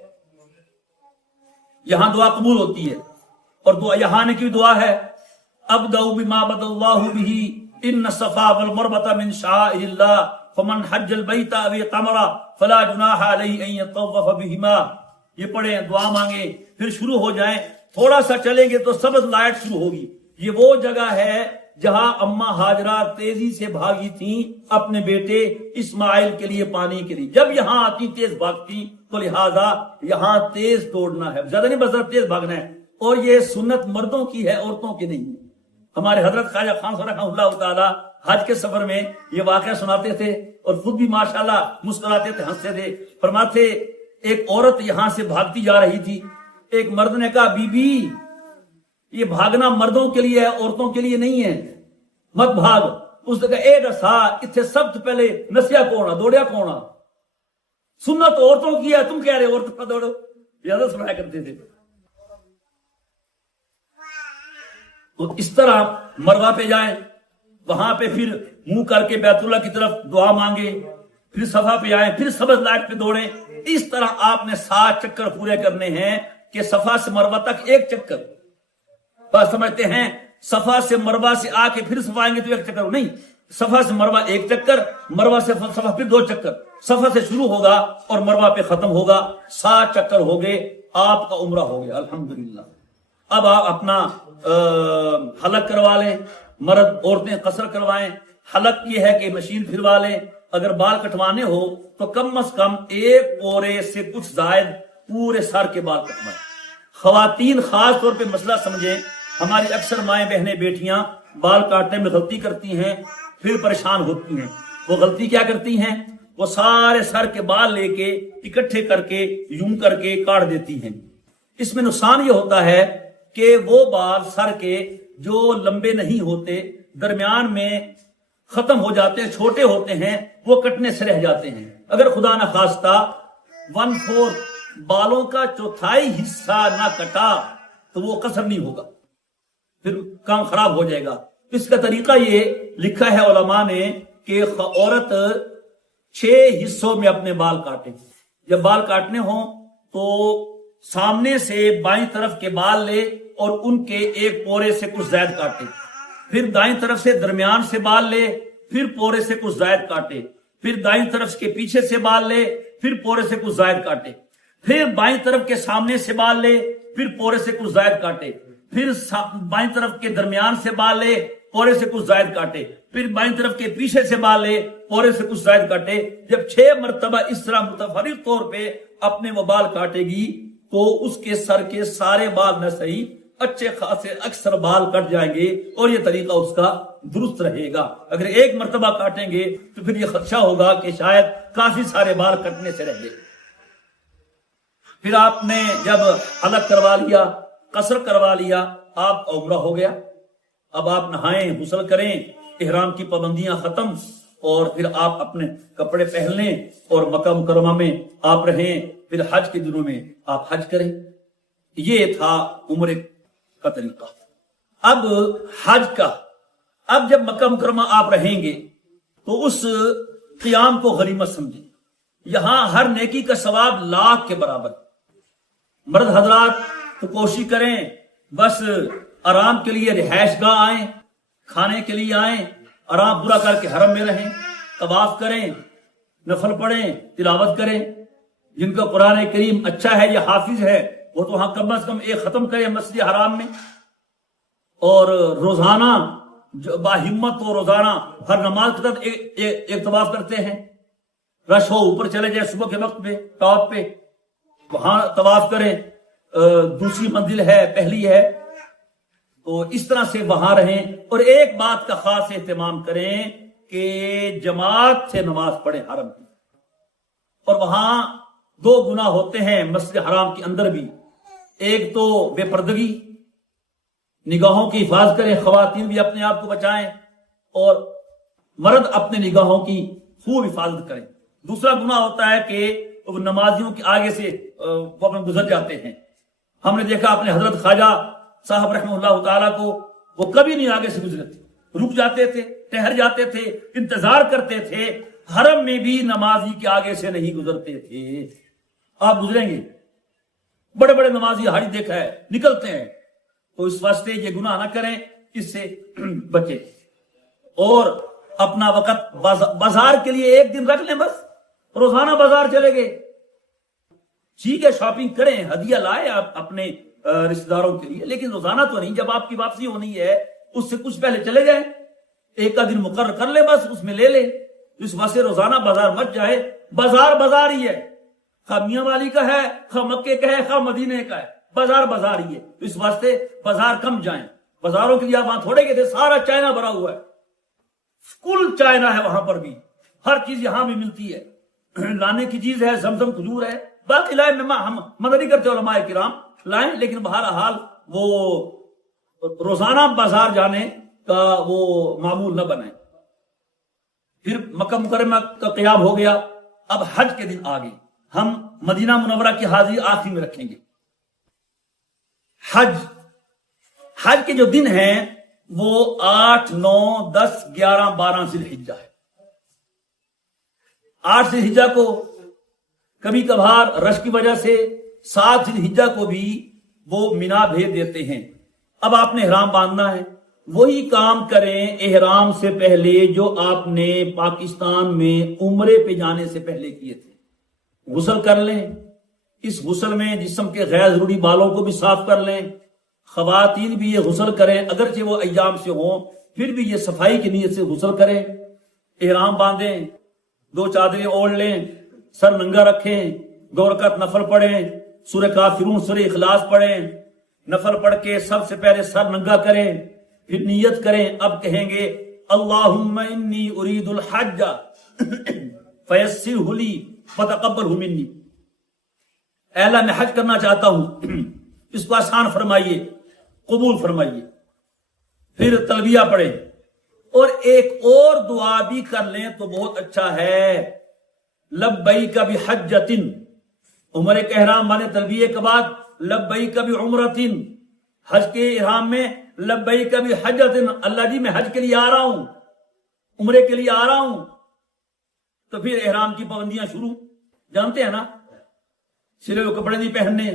یہاں دعا قبول ہوتی ہے۔ اور دعا یہاں نے کی دعا ہے، ابدؤ بما بدا اللہ بہ ان الصفا والمروۃ من شعائر اللہ فمن حج البیت او اعتمر فلا جناح علیہ ان یطوف بہما۔ یہ پڑھیں، دعا مانگیں، پھر شروع ہو جائیں۔ تھوڑا سا چلیں گے تو سبز لائٹ شروع ہوگی۔ یہ وہ جگہ ہے جہاں اماں ہاجرہ تیزی سے بھاگی تھیں اپنے بیٹے اسماعیل کے لیے پانی کے لیے، جب یہاں آتی تیز بھاگتی، تو لہذا یہاں تیز دوڑنا ہے، زیادہ نہیں بس تیز بھاگنا ہے۔ اور یہ سنت مردوں کی ہے، عورتوں کی نہیں۔ ہمارے حضرت خواجہ خان صاحب رحمہ اللہ تعالی حج کے سفر میں یہ واقعہ سناتے تھے اور خود بھی ماشاءاللہ مسکراتے تھے، ہنستے تھے۔ فرماتے ایک عورت یہاں سے بھاگتی جا رہی تھی، ایک مرد نے کہا بی بی یہ بھاگنا مردوں کے لیے ہے، عورتوں کے لیے نہیں ہے، مت بھاگ۔ اس نے کہا اے دسا اتنے سب سے پہلے نسیا کونا دوڑیا کونا، سنت عورتوں کی ہے، تم کہہ رہے عورتوں کا دوڑو، زیادہ سنایا کرتے تھے۔ تو اس طرح مروہ پہ جائیں، وہاں پہ پھر منہ کر کے بیت اللہ کی طرف دعا مانگے، پھر صفا پہ آئیں، پھر سبز لائٹ پہ دوڑیں۔ اس طرح آپ نے 7 چکر پورے کرنے ہیں کہ صفا سے مروہ تک 1 چکر۔ بات سمجھتے ہیں؟ صفا سے مروہ سے آ کے پھر صفا آئیں گے تو 1 چکر نہیں، صفا سے مروہ 1 چکر، مروہ سے صفا پھر 2 چکر، صفا سے شروع ہوگا اور مروہ پہ ختم ہوگا۔ 7 چکر ہو گئے، آپ کا عمرہ ہو گیا الحمدللہ۔ اب آپ اپنا حلق کروا لیں، مرد عورتیں قصر کروائیں۔ حلق یہ ہے کہ مشین پھروا لیں، اگر بال کٹوانے ہو تو کم از کم 1 پورے سے کچھ زائد پورے سر کے بال کٹوائیں۔ خواتین خاص طور پہ مسئلہ سمجھیں، ہماری اکثر مائیں بہنیں بیٹیاں بال کاٹنے میں غلطی کرتی ہیں، پھر پریشان ہوتی ہیں۔ وہ غلطی کیا کرتی ہیں؟ وہ سارے سر کے بال لے کے اکٹھے کر کے یوں کر کے کاٹ دیتی ہیں۔ اس میں نقصان یہ ہوتا ہے کہ وہ بال سر کے جو لمبے نہیں ہوتے، درمیان میں ختم ہو جاتے ہیں، چھوٹے ہوتے ہیں، وہ کٹنے سے رہ جاتے ہیں۔ اگر خدا نخواستہ 1/4 بالوں کا 1/4 حصہ نہ کٹا تو وہ قصر نہیں ہوگا، پھر کام خراب ہو جائے گا۔ اس کا طریقہ یہ لکھا ہے علماء نے کہ عورت 6 حصوں میں اپنے بال کاٹے۔ جب بال کاٹنے ہوں تو سامنے سے بائیں طرف کے بال لے اور ان کے 1 پورے سے کچھ زائد کاٹے، پھر دائیں طرف سے درمیان سے بال لے، پھر پورے سے کچھ زائد کاٹے، پھر دائیں طرف کے پیچھے سے بال لے، پھر پورے سے کچھ زائد کاٹے، پھر بائیں طرف کے سامنے سے بال لے، پھر پورے سے کچھ زائد کاٹے، پھر بائیں طرف کے درمیان سے بال لے، پورے سے کچھ زائد کاٹے، پھر بائیں طرف کے پیچھے سے بال لے، پورے سے کچھ زائد کاٹے۔ جب 6 مرتبہ اس طرح متفرق طور پہ اپنے وہ بال کاٹے گی تو اس کے سر کے سارے بال نہ صحیح اچھے خاصے اکثر بال کٹ جائیں گے، اور یہ طریقہ اس کا درست رہے گا۔ اگر 1 مرتبہ کاٹیں گے تو پھر یہ خدشہ ہوگا کہ شاید کافی سارے بال کٹنے سے رہ گئے۔ پھر آپ نے جب حلق کروا لیا، قصر کروا لیا، آپ کا عمرہ ہو گیا۔ اب آپ نہائیں، غسل کریں، احرام کی پابندیاں ختم، اور پھر آپ اپنے کپڑے پہن لیں اور مکہ مکرمہ میں آپ رہیں۔ پھر حج کے دنوں میں آپ حج کریں۔ یہ تھا عمرے کا طریقہ۔ اب حج کا، اب جب مکہ مکرمہ آپ رہیں گے تو اس قیام کو غنیمت سمجھیں۔ یہاں ہر نیکی کا ثواب 1,00,000 کے برابر۔ مرد حضرات تو کوشش کریں بس آرام کے لیے رہائش گاہ آئیں، کھانے کے لیے آئیں، آرام پورا کر کے حرم میں رہیں، طواف کریں، نفل پڑھیں، تلاوت کریں۔ جن کا قرآن کریم اچھا ہے یا حافظ ہے وہ تو وہاں کم از کم 1 ختم کرے مسجد حرام میں، اور روزانہ باہمت و روزانہ ہر نماز کے تحت ایک طواف کرتے ہیں. رش ہو اوپر چلے جائیں صبح کے وقت پہ ٹاپ پہ وہاں طواف کریں. دوسری منزل ہے پہلی ہے تو اس طرح سے وہاں رہیں. اور ایک بات کا خاص اہتمام کریں کہ جماعت سے نماز پڑھیں حرم کی. اور وہاں 2 گناہ ہوتے ہیں مسجد حرام کے اندر بھی. ایک تو بے پردگی، نگاہوں کی حفاظت کریں، خواتین بھی اپنے آپ کو بچائیں اور مرد اپنے نگاہوں کی خوب حفاظت کریں. دوسرا گناہ ہوتا ہے کہ وہ نمازیوں کے آگے سے وہ اپنے گزر جاتے ہیں. ہم نے دیکھا اپنے حضرت خواجہ صاحب رحمہ اللہ تعالیٰ کو، وہ کبھی نہیں آگے سے گزرے تھے، رک جاتے تھے، ٹہر جاتے تھے، انتظار کرتے تھے. حرم میں بھی نمازی کے آگے سے نہیں گزرتے تھے. آپ گزریں گے، بڑے بڑے نمازی حاجی دیکھا ہے نکلتے ہیں. تو اس واسطے یہ گناہ نہ کریں، اس سے بچیں. اور اپنا وقت بازار کے لیے ایک دن رکھ لیں، بس روزانہ بازار چلے گئے، ٹھیک ہے شاپنگ کریں، ہدیہ لائے آپ اپنے رشتہ داروں کے لیے، لیکن روزانہ تو نہیں. جب آپ کی واپسی ہونی ہے اس سے کچھ پہلے چلے جائیں، ایک کا دن مقرر کر لیں، بس اس میں لے لیں. اس واسطے روزانہ بازار مت جائے. بازار بازار ہی ہے، خواہ میاں والی کا ہے، خواہ مکے کا ہے، خواہ مدینے کا ہے، بازار بازار ہی ہے. اس واسطے بازار کم جائیں. بازاروں کے لیے آپ وہاں تھوڑے گئے تھے، سارا چائنا بھرا ہوا ہے، کل چائنا ہے وہاں پر بھی. ہر چیز یہاں بھی ملتی ہے، لانے کی چیز ہے، زمزم کھجور ہے. باقی لائے ہم مدد نہیں کرتے علماء کرام لائیں، لیکن بہرحال وہ روزانہ بازار جانے کا وہ معمول نہ بنائیں. پھر مکہ مکرمہ کا قیام ہو گیا. اب حج کے دن آگے ہم مدینہ منورہ کی حاضری آخری میں رکھیں گے. حج کے جو دن ہیں وہ 8، 9، 10، 11، 12 ذی الحجہ ہے. 8 ذی الحجہ کو کبھی کبھار رش کی وجہ سے 7 ذی الحجہ کو بھی وہ مینا بھیج دیتے ہیں. اب آپ نے احرام باندھنا ہے، وہی کام کریں احرام سے پہلے جو آپ نے پاکستان میں عمرے پہ جانے سے پہلے کیے تھے. غسل کر لیں، اس غسل میں جسم کے غیر ضروری بالوں کو بھی صاف کر لیں. خواتین بھی یہ غسل کریں، اگرچہ وہ ایام سے ہوں پھر بھی یہ صفائی کی نیت سے غسل کریں. احرام باندھیں، 2 چادریں اوڑھ لیں، سر ننگا رکھیں، 2 رکعت نفل پڑھیں، سورہ کافرون، سورہ اخلاص پڑھیں. نفل پڑھ کے سب سے پہلے سر ننگا کریں، پھر نیت کریں. اب کہیں گے اللہم انی ارید الحج فیسرہ لی فتقبلہ منی. اے اللہ میں حج کرنا چاہتا ہوں، اس کو آسان فرمائیے، قبول فرمائیے. پھر تلبیہ پڑھیں اور ایک اور دعا بھی کر لیں تو بہت اچھا ہے. لبیک بحجۃ، عمرے کے احرام باندھے تلبیہ کے بعد لبیک بعمرۃ. حج کے احرام میں لبیک بحجۃ، اللہ جی میں حج کے لیے آ رہا ہوں، عمرے کے لیے آ رہا ہوں. تو پھر احرام کی پابندیاں شروع، جانتے ہیں نا، سلے ہوئے کپڑے نہیں پہننے،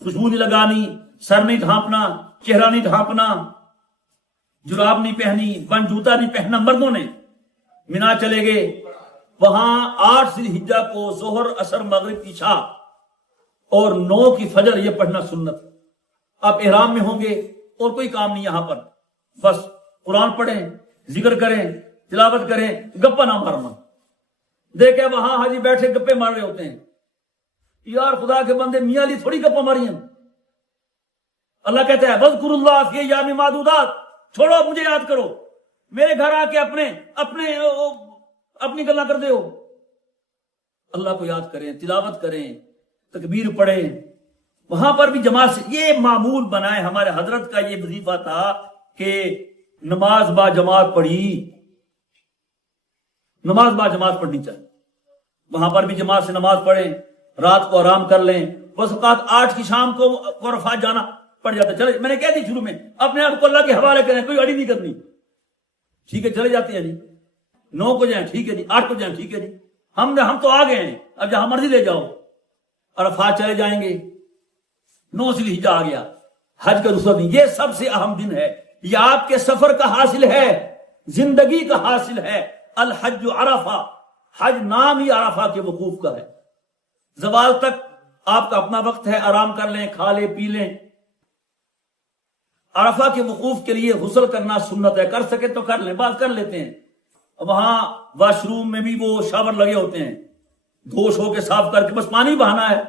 خوشبو نہیں لگانی، سر نہیں ڈھانپنا، چہرہ نہیں ڈھانپنا، جراب نہیں پہنی، بند جوتا نہیں پہننا مردوں نے. مینا چلے گئے، وہاں 8 ذی الحجہ کو ظہر، عصر، مغرب، عشاء اور 9 کی فجر یہ پڑھنا سنت. آپ احرام میں ہوں گے اور کوئی کام نہیں یہاں پر، بس قرآن پڑھیں، ذکر کریں، تلاوت کریں، گپا نہ مارنا. دیکھیں وہاں حاجی بیٹھے گپے مار رہے ہوتے ہیں، یار خدا کے بندے میاں علی تھوڑی گپا ماری ہیں. اللہ کہتا ہے وذکروا اللہ فی ایام معدودات، چھوڑو مجھے یاد کرو، میرے گھر آ کے اپنی گلا کر دے ہو. اللہ کو یاد کریں، تلاوت کریں، تکبیر پڑھیں. وہاں پر بھی جماعت سے یہ معمول بنائے. ہمارے حضرت کا یہ وظیفہ تھا کہ نماز با جماعت پڑھی، نماز با جماعت پڑھنی چاہیے. وہاں پر بھی جماعت سے نماز پڑھیں، رات کو آرام کر لیں. بس اوقات 8 کی شام کو عرفات جانا پڑ جاتا ہے. چلے میں نے کہہ دی شروع میں، اپنے آپ کو اللہ کے حوالے کریں، کوئی اڑی نہیں کرنی. ٹھیک ہے چلے جاتے ہیں جی، 9 کو جائیں ٹھیک ہے جی، 8 کو جائیں ٹھیک ہے جی، ہم تو آ گئے ہیں، اب جہاں مرضی لے جاؤ. عرفات چلے جائیں گے. 9 ذی الحجہ آ گیا، حج کا دوسرا دن. یہ سب سے اہم دن ہے، یہ آپ کے سفر کا حاصل ہے، زندگی کا حاصل ہے. الحج عرفہ، حج نام ہی عرفہ کے وقوف کا ہے. زوال تک آپ کا اپنا وقت ہے، آرام کر لیں، کھا لیں، پی لیں. عرفہ کے وقوف کے لیے غسل کرنا سنت ہے، کر سکے تو کر لیں، بعض کر لیتے ہیں، وہاں واش روم میں بھی وہ شاور لگے ہوتے ہیں، دھوش ہو کے صاف کر کے بس پانی بہانا ہے،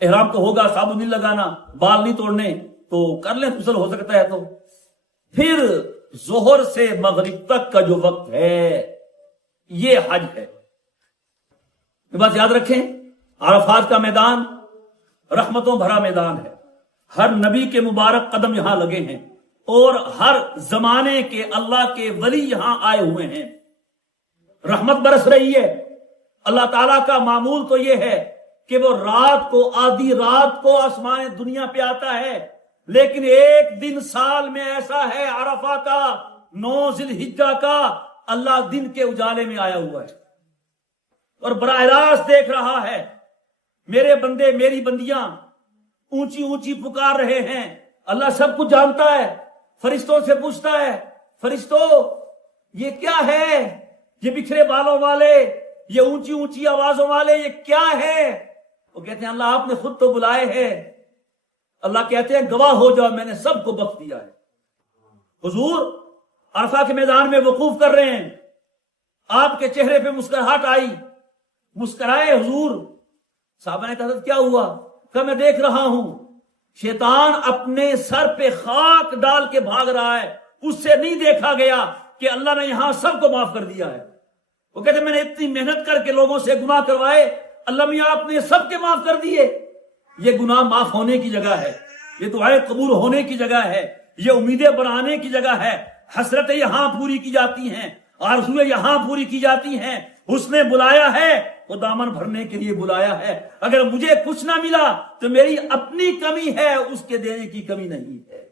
احرام تو ہوگا، صابن نہیں لگانا، بال نہیں توڑنے، تو کر لیں، غسل ہو سکتا ہے تو۔ پھر ظہر سے مغرب تک کا جو وقت ہے یہ حج ہے۔ یہ بات یاد رکھیں، عرفات کا میدان رحمتوں بھرا میدان ہے، ہر نبی کے مبارک قدم یہاں لگے ہیں اور ہر زمانے کے اللہ کے ولی یہاں آئے ہوئے ہیں، رحمت برس رہی ہے۔ اللہ تعالیٰ کا معمول تو یہ ہے کہ وہ رات کو، آدھی رات کو آسمان دنیا پہ آتا ہے، لیکن ایک دن سال میں ایسا ہے عرفہ کا، 9 ذی الحجہ کا، اللہ دن کے اجالے میں آیا ہوا ہے اور براہ راست دیکھ رہا ہے۔ میرے بندے، میری بندیاں اونچی اونچی پکار رہے ہیں، اللہ سب کچھ جانتا ہے، فرشتوں سے پوچھتا ہے، فرشتوں یہ کیا ہے، یہ بکھرے بالوں والے، یہ اونچی اونچی آوازوں والے، یہ کیا ہے؟ وہ کہتے ہیں اللہ آپ نے خود تو بلائے ہیں۔ اللہ کہتے ہیں گواہ ہو جاؤ، میں نے سب کو بخش دیا ہے۔ حضور عرفہ کے میدان میں وقوف کر رہے ہیں، آپ کے چہرے پہ مسکراہٹ آئی، مسکرائے حضور۔ صحابہ نے کہا کیا ہوا؟ کہ میں دیکھ رہا ہوں شیطان اپنے سر پہ خاک ڈال کے بھاگ رہا ہے، اس سے نہیں دیکھا گیا کہ اللہ نے یہاں سب کو معاف کر دیا ہے۔ وہ کہتے ہیں میں نے اتنی محنت کر کے لوگوں سے گناہ کروائے، اللہ میاں آپ نے سب کے معاف کر دیے۔ یہ گناہ معاف ہونے کی جگہ ہے، یہ دعائیں قبول ہونے کی جگہ ہے، یہ امیدیں بنانے کی جگہ ہے، حسرتیں یہاں پوری کی جاتی ہیں، آرزویں یہاں پوری کی جاتی ہیں۔ اس نے بلایا ہے، وہ دامن بھرنے کے لیے بلایا ہے۔ اگر مجھے کچھ نہ ملا تو میری اپنی کمی ہے، اس کے دینے کی کمی نہیں ہے۔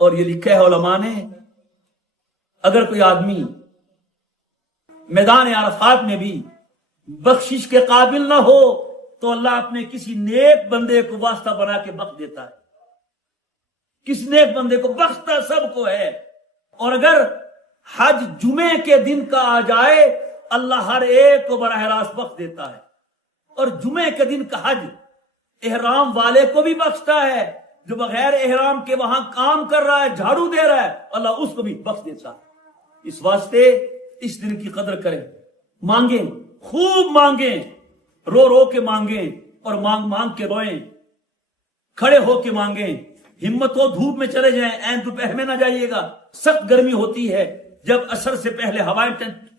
اور یہ لکھا ہے علماء نے، اگر کوئی آدمی میدان عرفات میں بھی بخشش کے قابل نہ ہو تو اللہ اپنے کسی نیک بندے کو واسطہ بنا کے بخش دیتا ہے۔ کسی نیک بندے کو بخشتا سب کو ہے۔ اور اگر حج جمعے کے دن کا آ جائے، اللہ ہر ایک کو براہ راست بخش دیتا ہے۔ اور جمعے کے دن کا حج احرام والے کو بھی بخشتا ہے، جو بغیر احرام کے وہاں کام کر رہا ہے، جھاڑو دے رہا ہے، اللہ اس کو بھی بخش دیتا ہے۔ اس واسطے اس دن کی قدر کریں، مانگیں، خوب مانگیں، رو رو کے مانگیں اور مانگ مانگ کے روئیں، کھڑے ہو کے مانگیں، ہمت ہو دھوپ میں چلے جائیں، عین دوپہر میں نہ جائیے گا، سخت گرمی ہوتی ہے، جب عصر سے پہلے ہوائیں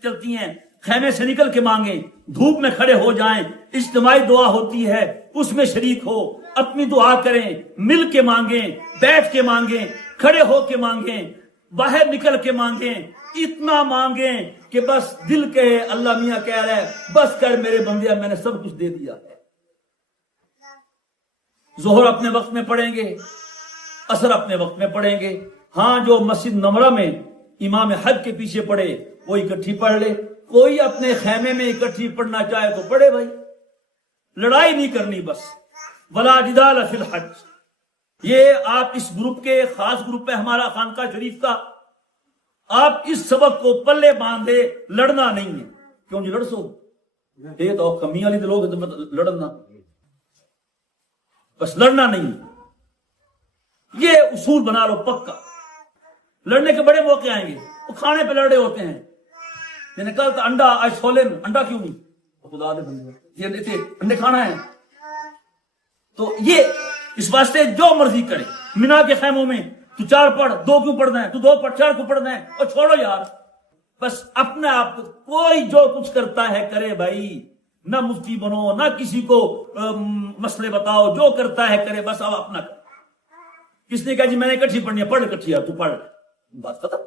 چلتی ہیں، خیمے سے نکل کے مانگیں، دھوپ میں کھڑے ہو جائیں، اجتماعی دعا ہوتی ہے اس میں شریک ہو، اپنی دعا کریں، مل کے مانگیں، بیٹھ کے مانگیں، کھڑے ہو کے مانگیں، باہر نکل کے مانگیں، اتنا مانگیں کہ بس دل کہے اللہ میاں کہہ رہا ہے بس کر میرے بندیا، میں نے سب کچھ دے دیا ہے۔ ظہر اپنے وقت میں پڑھیں گے، عصر اپنے وقت میں پڑھیں گے۔ ہاں جو مسجد نمرہ میں امام حج کے پیچھے پڑھے وہ اکٹھی پڑھ لے، کوئی اپنے خیمے میں اکٹھی پڑھنا چاہے تو پڑھے بھائی، لڑائی نہیں کرنی بس۔ ولا جدال فی الحج، یہ آپ اس گروپ کے خاص گروپ ہے ہمارا خانقاہ شریف کا، آپ اس سبق کو پلے باندھے، لڑنا نہیں ہے۔ کیوں جی لڑ سو؟ یہ تو کمی والی لوگ ہیں تو لڑنا، بس لڑنا نہیں، یہ اصول بنا لو پکا۔ لڑنے کے بڑے موقع آئیں گے، وہ کھانے پہ لڑے ہوتے ہیں، یعنی کل تو انڈا، آج چھولے میں انڈا کیوں نہیں؟ خدا دے بندے، یہ انڈے کھانا ہے تو یہ اس واسطے جو مرضی کرے۔ مینا کے خیموں میں تو 4 پڑھ، 2 کیوں پڑھنا ہے؟ تو 2 پڑھ، 4 کیوں پڑھنا ہے؟ اور چھوڑو یار، بس اپنے آپ کو کوئی جو کچھ کرتا ہے کرے بھائی، نہ مفتی بنو، نہ کسی کو مسئلے بتاؤ، جو کرتا ہے کرے، بس اب اپنا کر۔ کس نے کہا جی میں نے اکٹھی پڑھنی ہے؟ پڑھ اکٹھی یار، تو پڑھ، بات ختم۔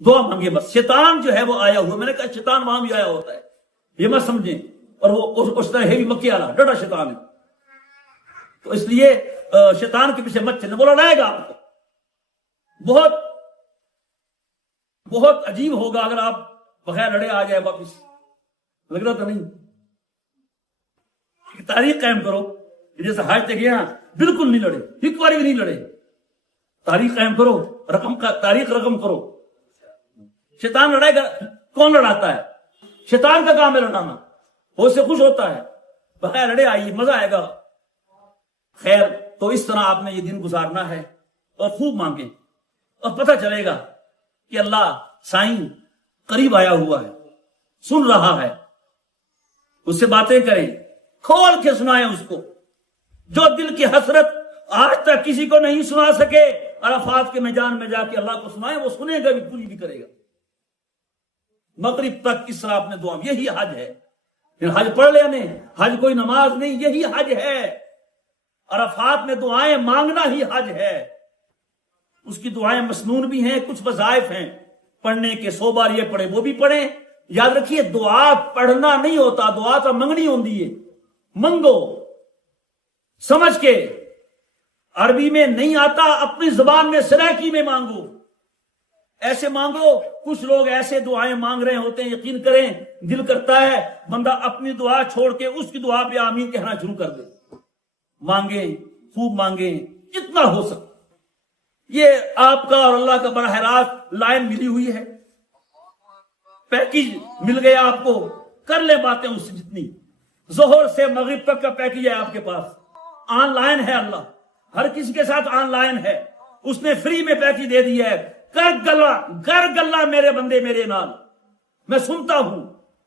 دعا مانگے بس۔ شیطان جو ہے وہ آیا ہوا، میں نے کہا شیطان وہاں بھی آیا ہوتا ہے، یہ مت سمجھیں، اور وہ اس طرح ہے بھی مکی والا ڈڑا شیطان ہے، تو اس لیے شیطان کے پیچھے مت چلیں، وہ لڑائے گا آپ کو۔ بہت بہت عجیب ہوگا اگر آپ بغیر لڑے آ جائے واپس، لگ رہا تو نہیں؟ تاریخ قائم کرو، جیسے حج تک گیا بالکل نہیں لڑے، ایک بار بھی نہیں لڑے، تاریخ قائم کرو، رقم کا تاریخ رقم کرو۔ شیطان لڑائی گا، کون لڑاتا ہے؟ شیطان کا کام ہے لڑانا، وہ اس سے خوش ہوتا ہے۔ بغیر لڑے آئیے، مزہ آئے گا۔ خیر تو اس طرح آپ نے یہ دن گزارنا ہے اور خوب مانگیں اور پتہ چلے گا کہ اللہ سائیں قریب آیا ہوا ہے، سن رہا ہے. اس سے باتیں کریں، کھول کے سنائیں اس کو. جو دل کی حسرت آج تک کسی کو نہیں سنا سکے، عرفات کے میدان میں جا کے اللہ کو سنائیں، وہ سنے گا بھی، پوری بھی کرے گا. مغرب تک اس طرح اپنے دعا، یہی حج ہے. پھر حج پڑھ لینے، حج کوئی نماز نہیں، یہی حج ہے. عرفات میں دعائیں مانگنا ہی حج ہے. اس کی دعائیں مسنون بھی ہیں، کچھ وظائف ہیں پڑھنے کے. 100 بار یہ پڑھے، وہ بھی پڑھیں. یاد رکھیے دعا پڑھنا نہیں ہوتا، دعا تو منگنی ہوتی ہے. منگو سمجھ کے. عربی میں نہیں آتا، اپنی زبان میں سرائکی میں مانگو. ایسے مانگو. کچھ لوگ ایسے دعائیں مانگ رہے ہوتے ہیں، یقین کریں دل کرتا ہے بندہ اپنی دعا چھوڑ کے اس کی دعا پہ آمین کہنا شروع کر دے. مانگیں، خوب مانگیں جتنا ہو سکے. یہ آپ کا اور اللہ کا براہ راست لائن ملی ہوئی ہے، پیکج مل گیا آپ کو. کر لیں باتیں اس سے جتنی. ظہر سے مغرب تک کا پیکج ہے آپ کے پاس. آن لائن ہے، اللہ ہر کسی کے ساتھ آن لائن ہے. اس نے فری میں پیکج دے دیا ہے. کر گلا میرے بندے میرے نال. میں سنتا ہوں،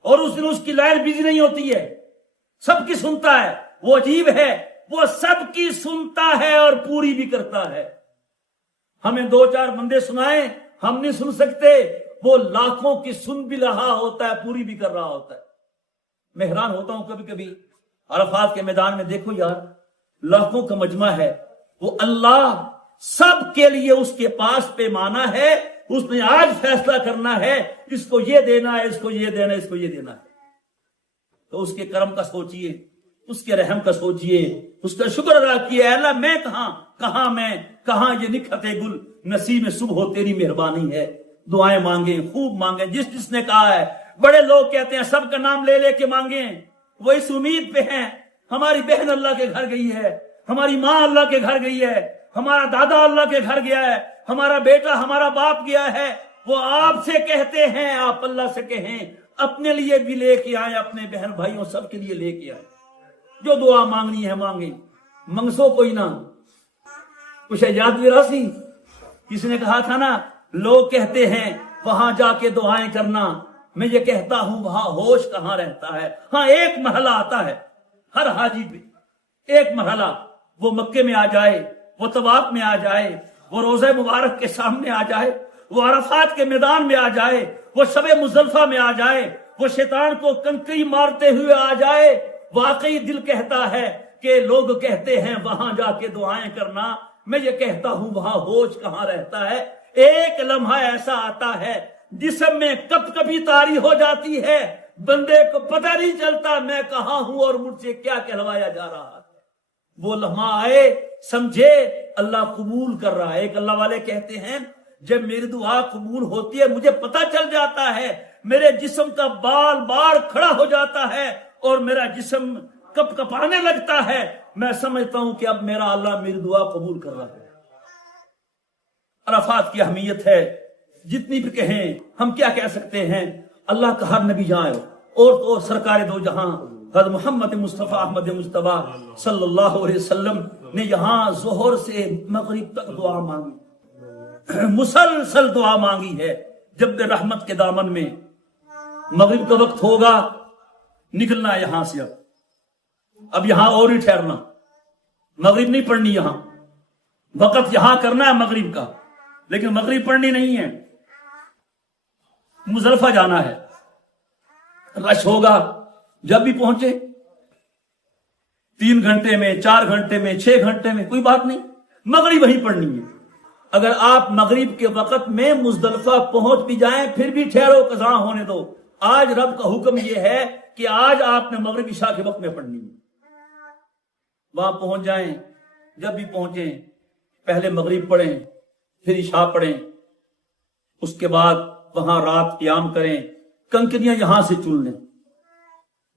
اور اس دن اس کی لائن بزی نہیں ہوتی ہے، سب کی سنتا ہے. وہ عجیب ہے، وہ سب کی سنتا ہے اور پوری بھی کرتا ہے. ہمیں 2-4 بندے سنائیں، ہم نہیں سن سکتے. وہ لاکھوں کی سن بھی رہا ہوتا ہے، پوری بھی کر رہا ہوتا ہے. میں حیران ہوتا ہوں کبھی کبھی عرفات کے میدان میں. دیکھو یار، لاکھوں کا مجمع ہے. وہ اللہ سب کے لیے اس کے پاس پیمانہ ہے. اس نے آج فیصلہ کرنا ہے، اس کو یہ دینا ہے، اس کو یہ دینا ہے، اس کو یہ دینا ہے. تو اس کے کرم کا سوچئے، اس کے رحم کا سوچئے، اس کا شکر ادا کیے. اللہ میں کہاں یہ نکھت گل نسیم صبح تیری مہربانی ہے. دعائیں مانگیں، خوب مانگیں. جس نے کہا ہے، بڑے لوگ کہتے ہیں سب کا نام لے لے کے مانگیں. وہ اس امید پہ ہیں ہماری بہن اللہ کے گھر گئی ہے، ہماری ماں اللہ کے گھر گئی ہے، ہمارا دادا اللہ کے گھر گیا ہے، ہمارا بیٹا ہمارا باپ گیا ہے. وہ آپ سے کہتے ہیں، آپ اللہ سے کہیں اپنے لیے بھی لے کے آئے، اپنے بہن بھائیوں سب کے لیے لے کے آئے. جو دعا مانگنی ہے مانگیں، منگسو کوئی نہ. کچھ یاد وراثی کسی نے کہا تھا نا، لوگ کہتے ہیں وہاں جا کے دعائیں کرنا. میں یہ کہتا ہوں وہاں ہوش کہاں رہتا ہے. ہاں ایک مرحلہ آتا ہے ہر حاجی پہ، ایک مرحلہ. وہ مکے میں آ جائے، وہ طواف میں آ جائے، وہ روزہ مبارک کے سامنے آ جائے، وہ عرفات کے میدان میں آ جائے، وہ شب مزدلفہ میں آ جائے، وہ شیطان کو کنکری مارتے ہوئے آ جائے. واقعی دل کہتا ہے کہ لوگ کہتے ہیں وہاں جا کے دعائیں کرنا. میں یہ کہتا ہوں وہاں ہوش کہاں رہتا ہے. ایک لمحہ ایسا آتا ہے جسم میں کپ کپی طاری ہو جاتی ہے، بندے کو پتہ نہیں چلتا میں کہاں ہوں اور مجھ سے کیا کہلوایا جا رہا ہے. وہ لمحہ آئے، سمجھے اللہ قبول کر رہا ہے. ایک اللہ والے کہتے ہیں جب میری دعا قبول ہوتی ہے مجھے پتہ چل جاتا ہے، میرے جسم کا بال بال کھڑا ہو جاتا ہے اور میرا جسم کپ کپانے لگتا ہے. میں سمجھتا ہوں کہ اب میرا اللہ میری دعا قبول کر رہا ہے. عرفات کی اہمیت ہے جتنی بھی کہیں ہم کیا کہہ سکتے ہیں. اللہ کا ہر نبی جہاں اور تو سرکار دو جہاں حضرت محمد مصطفیٰ احمد مصطفیٰ صلی اللہ علیہ وسلم نے یہاں ظہر سے مغرب تک دعا مانگی، مسلسل دعا مانگی ہے. جب رحمت کے دامن میں مغرب کا وقت ہوگا، نکلنا ہے یہاں سے. اب یہاں اور ہی ٹھہرنا، مغرب نہیں پڑھنی. یہاں وقت یہاں کرنا ہے مغرب کا، لیکن مغرب پڑھنی نہیں ہے. مزدلفہ جانا ہے، رش ہوگا. جب بھی پہنچے 3 گھنٹے میں، 4 گھنٹے میں، 6 گھنٹے میں، کوئی بات نہیں، مغرب وہیں پڑھنی ہے. اگر آپ مغرب کے وقت میں مزدلفہ پہنچ بھی جائیں پھر بھی ٹھہرو، قضا ہونے دو. آج رب کا حکم یہ ہے کہ آج آپ نے مغرب عشاء کے وقت میں پڑھنی ہے. وہاں پہنچ جائیں. جب بھی پہنچیں پہلے مغرب پڑھیں، پھر عشاء پڑھیں، اس کے بعد وہاں رات قیام کریں. کنکریاں یہاں سے چن لیں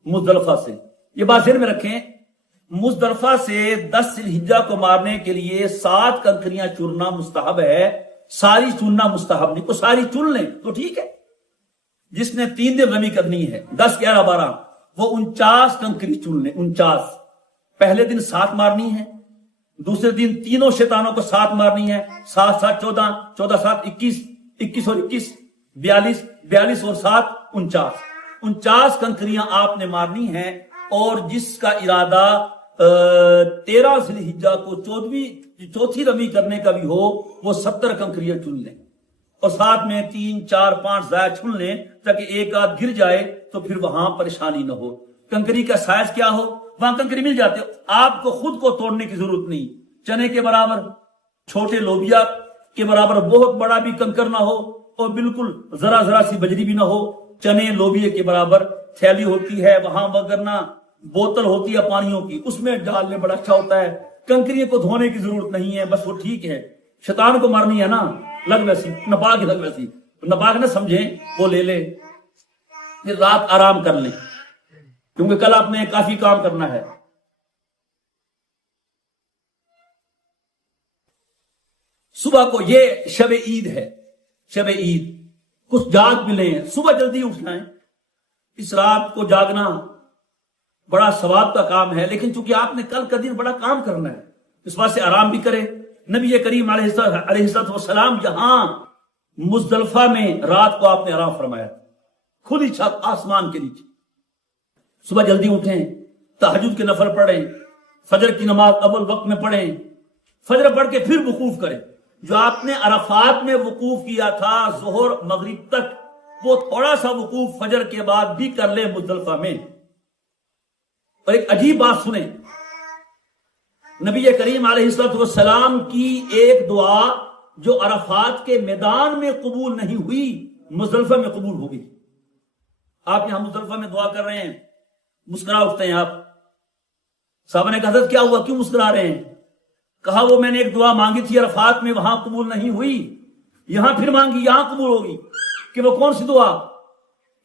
مزدلفہ سے. یہ بات ذہن میں رکھیں، مزدلفہ سے 10 ذی الحجہ کو مارنے کے لیے 7 کنکریاں چننا مستحب ہے. ساری چننا مستحب نہیں. تو ساری چن لیں تو ٹھیک ہے. جس نے 3 دن رمی کرنی ہے، 10 11 12، وہ 49 کنکری چن لیں. 49. پہلے دن 7 مارنی ہے، دوسرے دن تینوں شیطانوں کو 7 مارنی ہے، 7 7 14، 14 7 21، 21 اور 21 42، 42 اور 7 49، 49 کنکریاں آپ نے مارنی ہیں، اور جس کا ارادہ 13 ذی الحجہ کو چوتھی رمی کرنے کا بھی ہو، وہ 70 کنکریاں چن لیں، اور ساتھ میں 3 4 5 زائد چن لیں تاکہ ایک آدھ گر جائے تو پھر وہاں پریشانی نہ ہو۔ کنکری کا سائز کیا ہو، وہاں کنکری مل جاتے، آپ کو خود کو توڑنے کی ضرورت نہیں، چنے کے برابر، چھوٹے لوبیا کے برابر بہت بڑا بھی کنکر نہ ہو، اور بالکل ذرا ذرا سی بجری بھی نہ ہو، چنے لوبیے کے برابر تھیلی ہوتی ہے وہاں، وگرنہ بوتل ہوتی ہے پانیوں کی، اس میں ڈالنے بڑا اچھا ہوتا ہے۔ کنکری کو دھونے کی ضرورت نہیں ہے، بس وہ ٹھیک ہے، شیطان کو مارنی ہے نا، لگ ویسی نپاک لگ ویسی، نپاک نہ سمجھیں، وہ لے لے، پھر رات آرام کر لیں، کیونکہ کل آپ نے کافی کام کرنا ہے۔ صبح کو یہ شب عید ہے، شب عید، کچھ جاگ بھی لیں، صبح جلدی اٹھنا ہے، اس رات کو جاگنا بڑا ثواب کا کام ہے، لیکن چونکہ آپ نے کل کا دن بڑا کام کرنا ہے، اس بات سے آرام بھی کرے۔ نبی کریم علیہ السلام جہاں مزدلفہ میں رات کو آپ نے آرام فرمایا، کھلی چھت آسمان کے نیچے، صبح جلدی اٹھیں، تہجد کے نفل پڑھیں، فجر کی نماز اول وقت میں پڑھیں، فجر پڑھ کے پھر وقوف کریں۔ جو آپ نے عرفات میں وقوف کیا تھا ظہر مغرب تک، وہ تھوڑا سا وقوف فجر کے بعد بھی کر لیں مزدلفہ میں۔ اور ایک عجیب بات سنیں، نبی کریم علیہ السلام کی ایک دعا جو عرفات کے میدان میں قبول نہیں ہوئی، مزدلفہ میں قبول ہو گئی۔ آپ یہاں مزدلفہ میں دعا کر رہے ہیں، مسکرا اٹھتے ہیں آپ، صحابہ نے کہا حضرت کیا ہوا، کیوں مسکرا رہے ہیں؟ کہا وہ میں نے ایک دعا مانگی تھی عرفات میں، وہاں قبول نہیں ہوئی، یہاں پھر مانگی، یہاں قبول ہوگی۔ کہ وہ کون سی دعا؟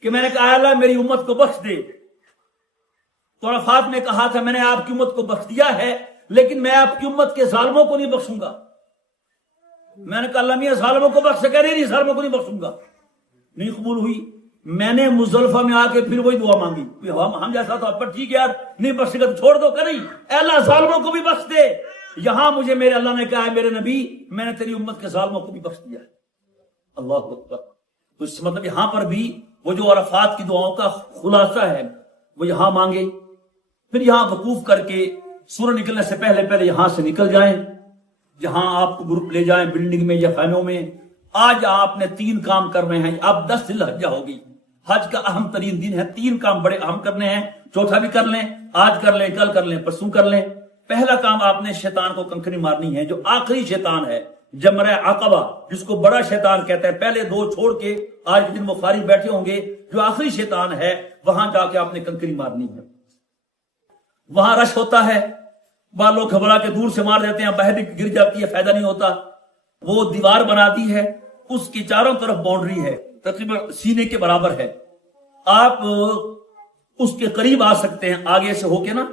کہ میں نے کہا اللہ میری امت کو بخش دے۔ تو عرفات میں کہا تھا میں نے آپ کی امت کو بخش دیا ہے، لیکن میں آپ کی امت کے ظالموں کو نہیں بخشوں گا۔ میں نے کہا اللہ میاں ظالموں کو بخش سکے نہیں، ظالموں کو نہیں بخشوں گا، نہیں قبول ہوئی۔ میں نے مزدلفہ میں آ کے پھر وہی دعا مانگی، ہم جیسا تو پر ٹھیک ہے یار، نہیں بخش سکے تو چھوڑ دو، کہ نہیں اے اللہ ظالموں کو بھی بخش دے۔ یہاں مجھے میرے اللہ نے کہا ہے میرے نبی میں نے تیری امت کے ظالموں کو بھی بخش دیا ہے۔ اللہ اکبر۔ تو اس مطلب یہاں پر بھی وہ جو عرفات کی دعاؤں کا خلاصہ ہے وہ یہاں مانگے، پھر یہاں وقوف کر کے سورج نکلنے سے پہلے یہاں سے نکل جائیں، جہاں آپ کو گروپ لے جائیں بلڈنگ میں یا خیموں میں۔ آج آپ نے 3 کام کر رہے ہیں، اب 10 ذی الحجہ ہو گئی، حج کا اہم ترین دن ہے، 3 کام بڑے اہم کرنے ہیں، چوتھا بھی کر لیں، آج کر لیں، کل کر لیں، پرسوں کر لیں۔ پہلا کام آپ نے شیطان کو کنکری مارنی ہے، جو آخری شیطان ہے، جمرہ عقبہ، جس کو بڑا شیطان کہتا ہے۔ پہلے 2 چھوڑ کے آج کے دن وہ فارغ بیٹھے ہوں گے، جو آخری شیطان ہے وہاں جا کے آپ نے کنکری مارنی ہے۔ وہاں رش ہوتا ہے، بعض لوگ گھبرا کے دور سے مار دیتے ہیں، باہر گر جاتی ہے، فائدہ نہیں ہوتا۔ وہ دیوار بنا دی ہے، اس کی چاروں طرف باؤنڈری ہے، تقریباً سینے کے برابر ہے۔ آپ اس کے قریب آ سکتے ہیں، آگے سے ہو کے نا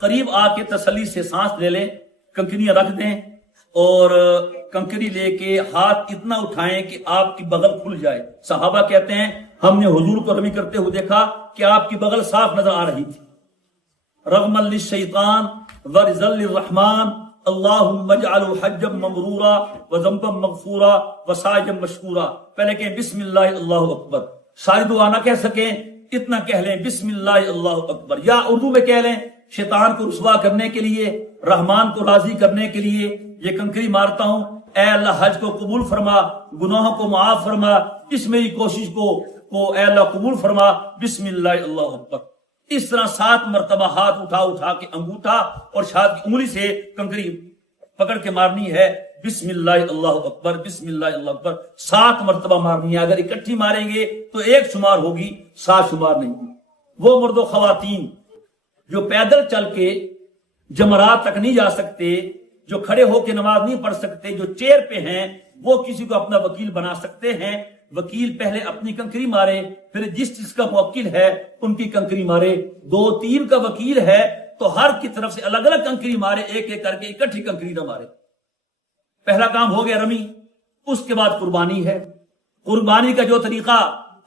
قریب آ کے تسلی سے سانس لے لیں، کنکریاں رکھ دیں، اور کنکری لے کے ہاتھ اتنا اٹھائیں کہ آپ کی بغل کھل جائے۔ صحابہ کہتے ہیں ہم نے حضور کو رمی کرتے ہوئے دیکھا کہ آپ کی بغل صاف نظر آ رہی تھی۔ رغما للشیطان ورضا للرحمن اللہم اجعلہ حجا مبرورا وذنبا مغفورا وسعیا مشکورا۔ پہلے کہیں بسم اللہ اللہ اکبر، ساری دعا نہ کہہ سکیں اتنا کہہ لیں بسم اللہ اللہ اکبر، یا اردو میں کہہ لیں شیطان کو رسوا کرنے کے لیے، رحمان کو راضی کرنے کے لیے یہ کنکری مارتا ہوں، اے اللہ حج کو قبول فرما، گناہوں کو معاف فرما، اس میری کوشش کو اے اللہ قبول فرما، بسم اللہ اللہ اکبر۔ اس طرح 7 مرتبہ ہاتھ اٹھا کے انگوٹھا اور شہادت کی انگلی سے کنکری پکڑ کے مارنی ہے، بسم اللہ اللہ اکبر، بسم اللہ اللہ اکبر 7 مرتبہ مارنی ہے۔ اگر اکٹھی ماریں گے تو 1 شمار ہوگی، 7 شمار نہیں ہوگی۔ وہ مرد و خواتین جو پیدل چل کے جمرات تک نہیں جا سکتے، جو کھڑے ہو کے نماز نہیں پڑھ سکتے، جو چیئر پہ ہیں، وہ کسی کو اپنا وکیل بنا سکتے ہیں۔ وکیل پہلے اپنی کنکری مارے، پھر جس کا موکل ہے ان کی کنکری مارے۔ 2-3 کا وکیل ہے تو ہر کی طرف سے الگ الگ کنکری مارے، ایک ایک کر کے اکٹھی کنکری نہ مارے۔ پہلا کام ہو گیا رمی۔ اس کے بعد قربانی ہے۔ قربانی کا جو طریقہ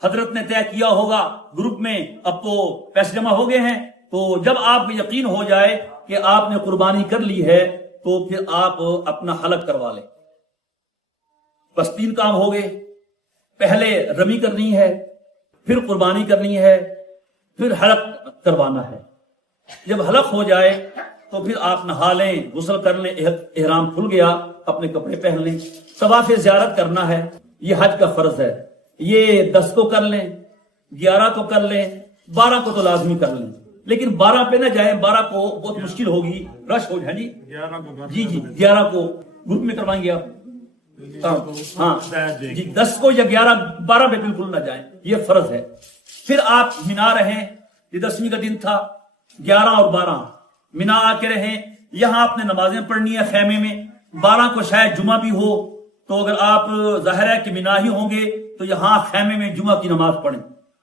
حضرت نے طے کیا ہوگا گروپ میں، اب تو پیسے جمع ہو گئے ہیں، تو جب آپ کو یقین ہو جائے کہ آپ نے قربانی کر لی ہے تو پھر آپ اپنا حلق کروا لیں. بس 3 کام ہو گئے. پہلے رمی کرنی ہے، پھر قربانی کرنی ہے، پھر حلق کروانا ہے. جب حلق ہو جائے تو پھر آپ نہا لیں، غسل کر لیں، احرام کھل گیا، اپنے کپڑے پہن لیں. طواف زیارت کرنا ہے، یہ حج کا فرض ہے. یہ 10 کو کر لیں، 11 کو کر لیں، 12 کو تو لازمی کر لیں. لیکن 12 پہ نہ جائیں، 12 کو بہت مشکل ہوگی، رش ہو جائے. جی 11 کو گروپ میں کروائیں گے آپ. ہاں جی 10 کو یا 11 12 پہ بالکل نہ جائیں، یہ فرض ہے. پھر آپ مینا رہیں. یہ 10ویں کا دن تھا، 11 اور 12 مینا آ کے رہیں. یہاں آپ نے نمازیں پڑھنی ہے خیمے میں. 12 کو شاید جمعہ بھی ہو، تو اگر آپ ظاہر ہے کہ مینا ہی ہوں گے تو یہاں خیمے میں جمعہ کی نماز پڑھیں.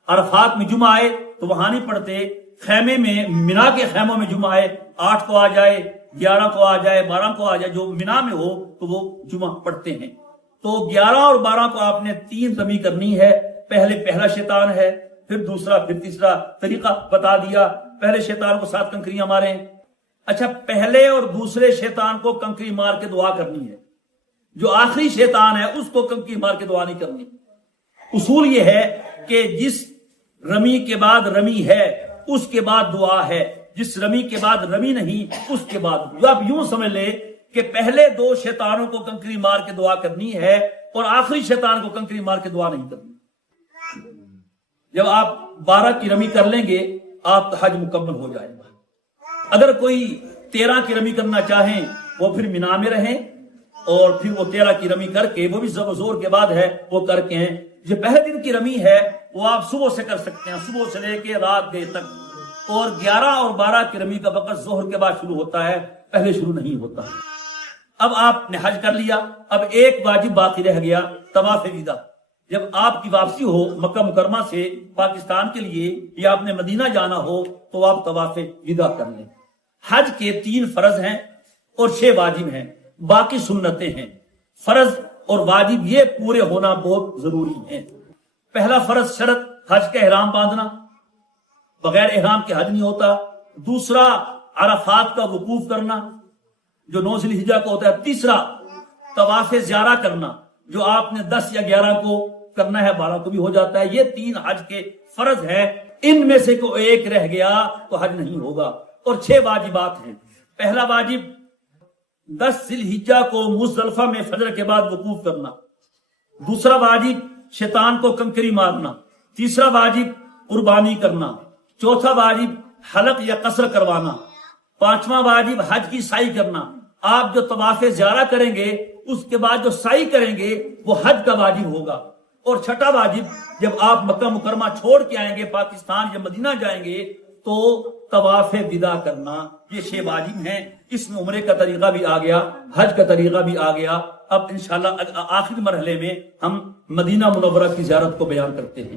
عرفات میں جمعہ آئے تو وہاں نہیں پڑھتے، خیمے میں مینا کے خیموں میں جمعہ آئے، 8 کو آ جائے، 11 کو آ جائے، 12 کو آ جائے، جو مینا میں ہو تو وہ جمعہ پڑھتے ہیں. تو 11 اور 12 کو آپ نے 3 رمی کرنی ہے. پہلے پہلا شیطان ہے، پھر دوسرا، پھر تیسرا. طریقہ بتا دیا. پہلے شیطان کو 7 کنکریاں ماریں. اچھا، پہلے اور دوسرے شیطان کو کنکری مار کے دعا کرنی ہے. جو آخری شیطان ہے اس کو کنکری مار کے دعا نہیں کرنی. اصول یہ ہے کہ جس رمی کے بعد رمی ہے اس کے بعد دعا ہے، جس رمی کے بعد رمی نہیں اس کے بعد. آپ یوں سمجھ لے کہ پہلے 2 شیطانوں کو کنکری مار کے دعا کرنی ہے اور آخری شیطان کو کنکری مار کے دعا نہیں کرنی. جب آپ 12 کی رمی کر لیں گے آپ کا حج مکمل ہو جائے گا. اگر کوئی 13 کی رمی کرنا چاہیں وہ پھر مینا میں رہیں اور پھر وہ 13 کی رمی کر کے، وہ بھی زور کے بعد ہے، وہ کر کے ہیں. جو پہلے دن کی رمی ہے وہ آپ صبح سے کر سکتے ہیں، صبح سے لے کے رات دیر تک. اور 11 اور 12 کی رمی کا وقت ظہر کے بعد شروع ہوتا ہے، پہلے شروع نہیں ہوتا. اب آپ نے حج کر لیا. اب ایک واجب باقی رہ گیا، طواف وداع. جب آپ کی واپسی ہو مکہ مکرمہ سے پاکستان کے لیے یا آپ نے مدینہ جانا ہو تو آپ طواف وداع کر لیں. حج کے 3 فرض ہیں اور 6 واجب ہیں، باقی سنتیں ہیں. فرض اور واجب یہ پورے ہونا بہت ضروری ہے. پہلا فرض شرط حج کا احرام باندھنا، بغیر احرام کے حج نہیں ہوتا. دوسرا عرفات کا وقوف کرنا جو 9 ذی الحجہ کو ہوتا ہے. تیسرا طواف زیارہ کرنا جو آپ نے 10 یا 11 کو کرنا ہے، 12 کو بھی ہو جاتا ہے. یہ 3 حج کے فرض ہیں. ان میں سے کوئی ایک رہ گیا تو حج نہیں ہوگا. اور 6 واجبات ہیں. پہلا واجب 10 ذی الحجہ کو مزدلفہ میں فجر کے بعد وقوف کرنا. دوسرا واجب شیطان کو کنکری مارنا. تیسرا واجب قربانی کرنا. چوتھا واجب حلق یا قصر کروانا. 5واں واجب حج کی سعی کرنا. آپ جو طواف زیارہ کریں گے اس کے بعد جو سعی کریں گے وہ حج کا واجب ہوگا. اور 6واں واجب جب آپ مکہ مکرمہ چھوڑ کے آئیں گے، پاکستان یا مدینہ جائیں گے، تو طواف وداع کرنا. یہ 6 واجب ہیں. اس میں عمرے کا طریقہ بھی آ گیا، حج کا طریقہ بھی آ گیا. اب انشاءاللہ آخری مرحلے میں ہم مدینہ منورہ کی زیارت کو بیان کرتے ہیں.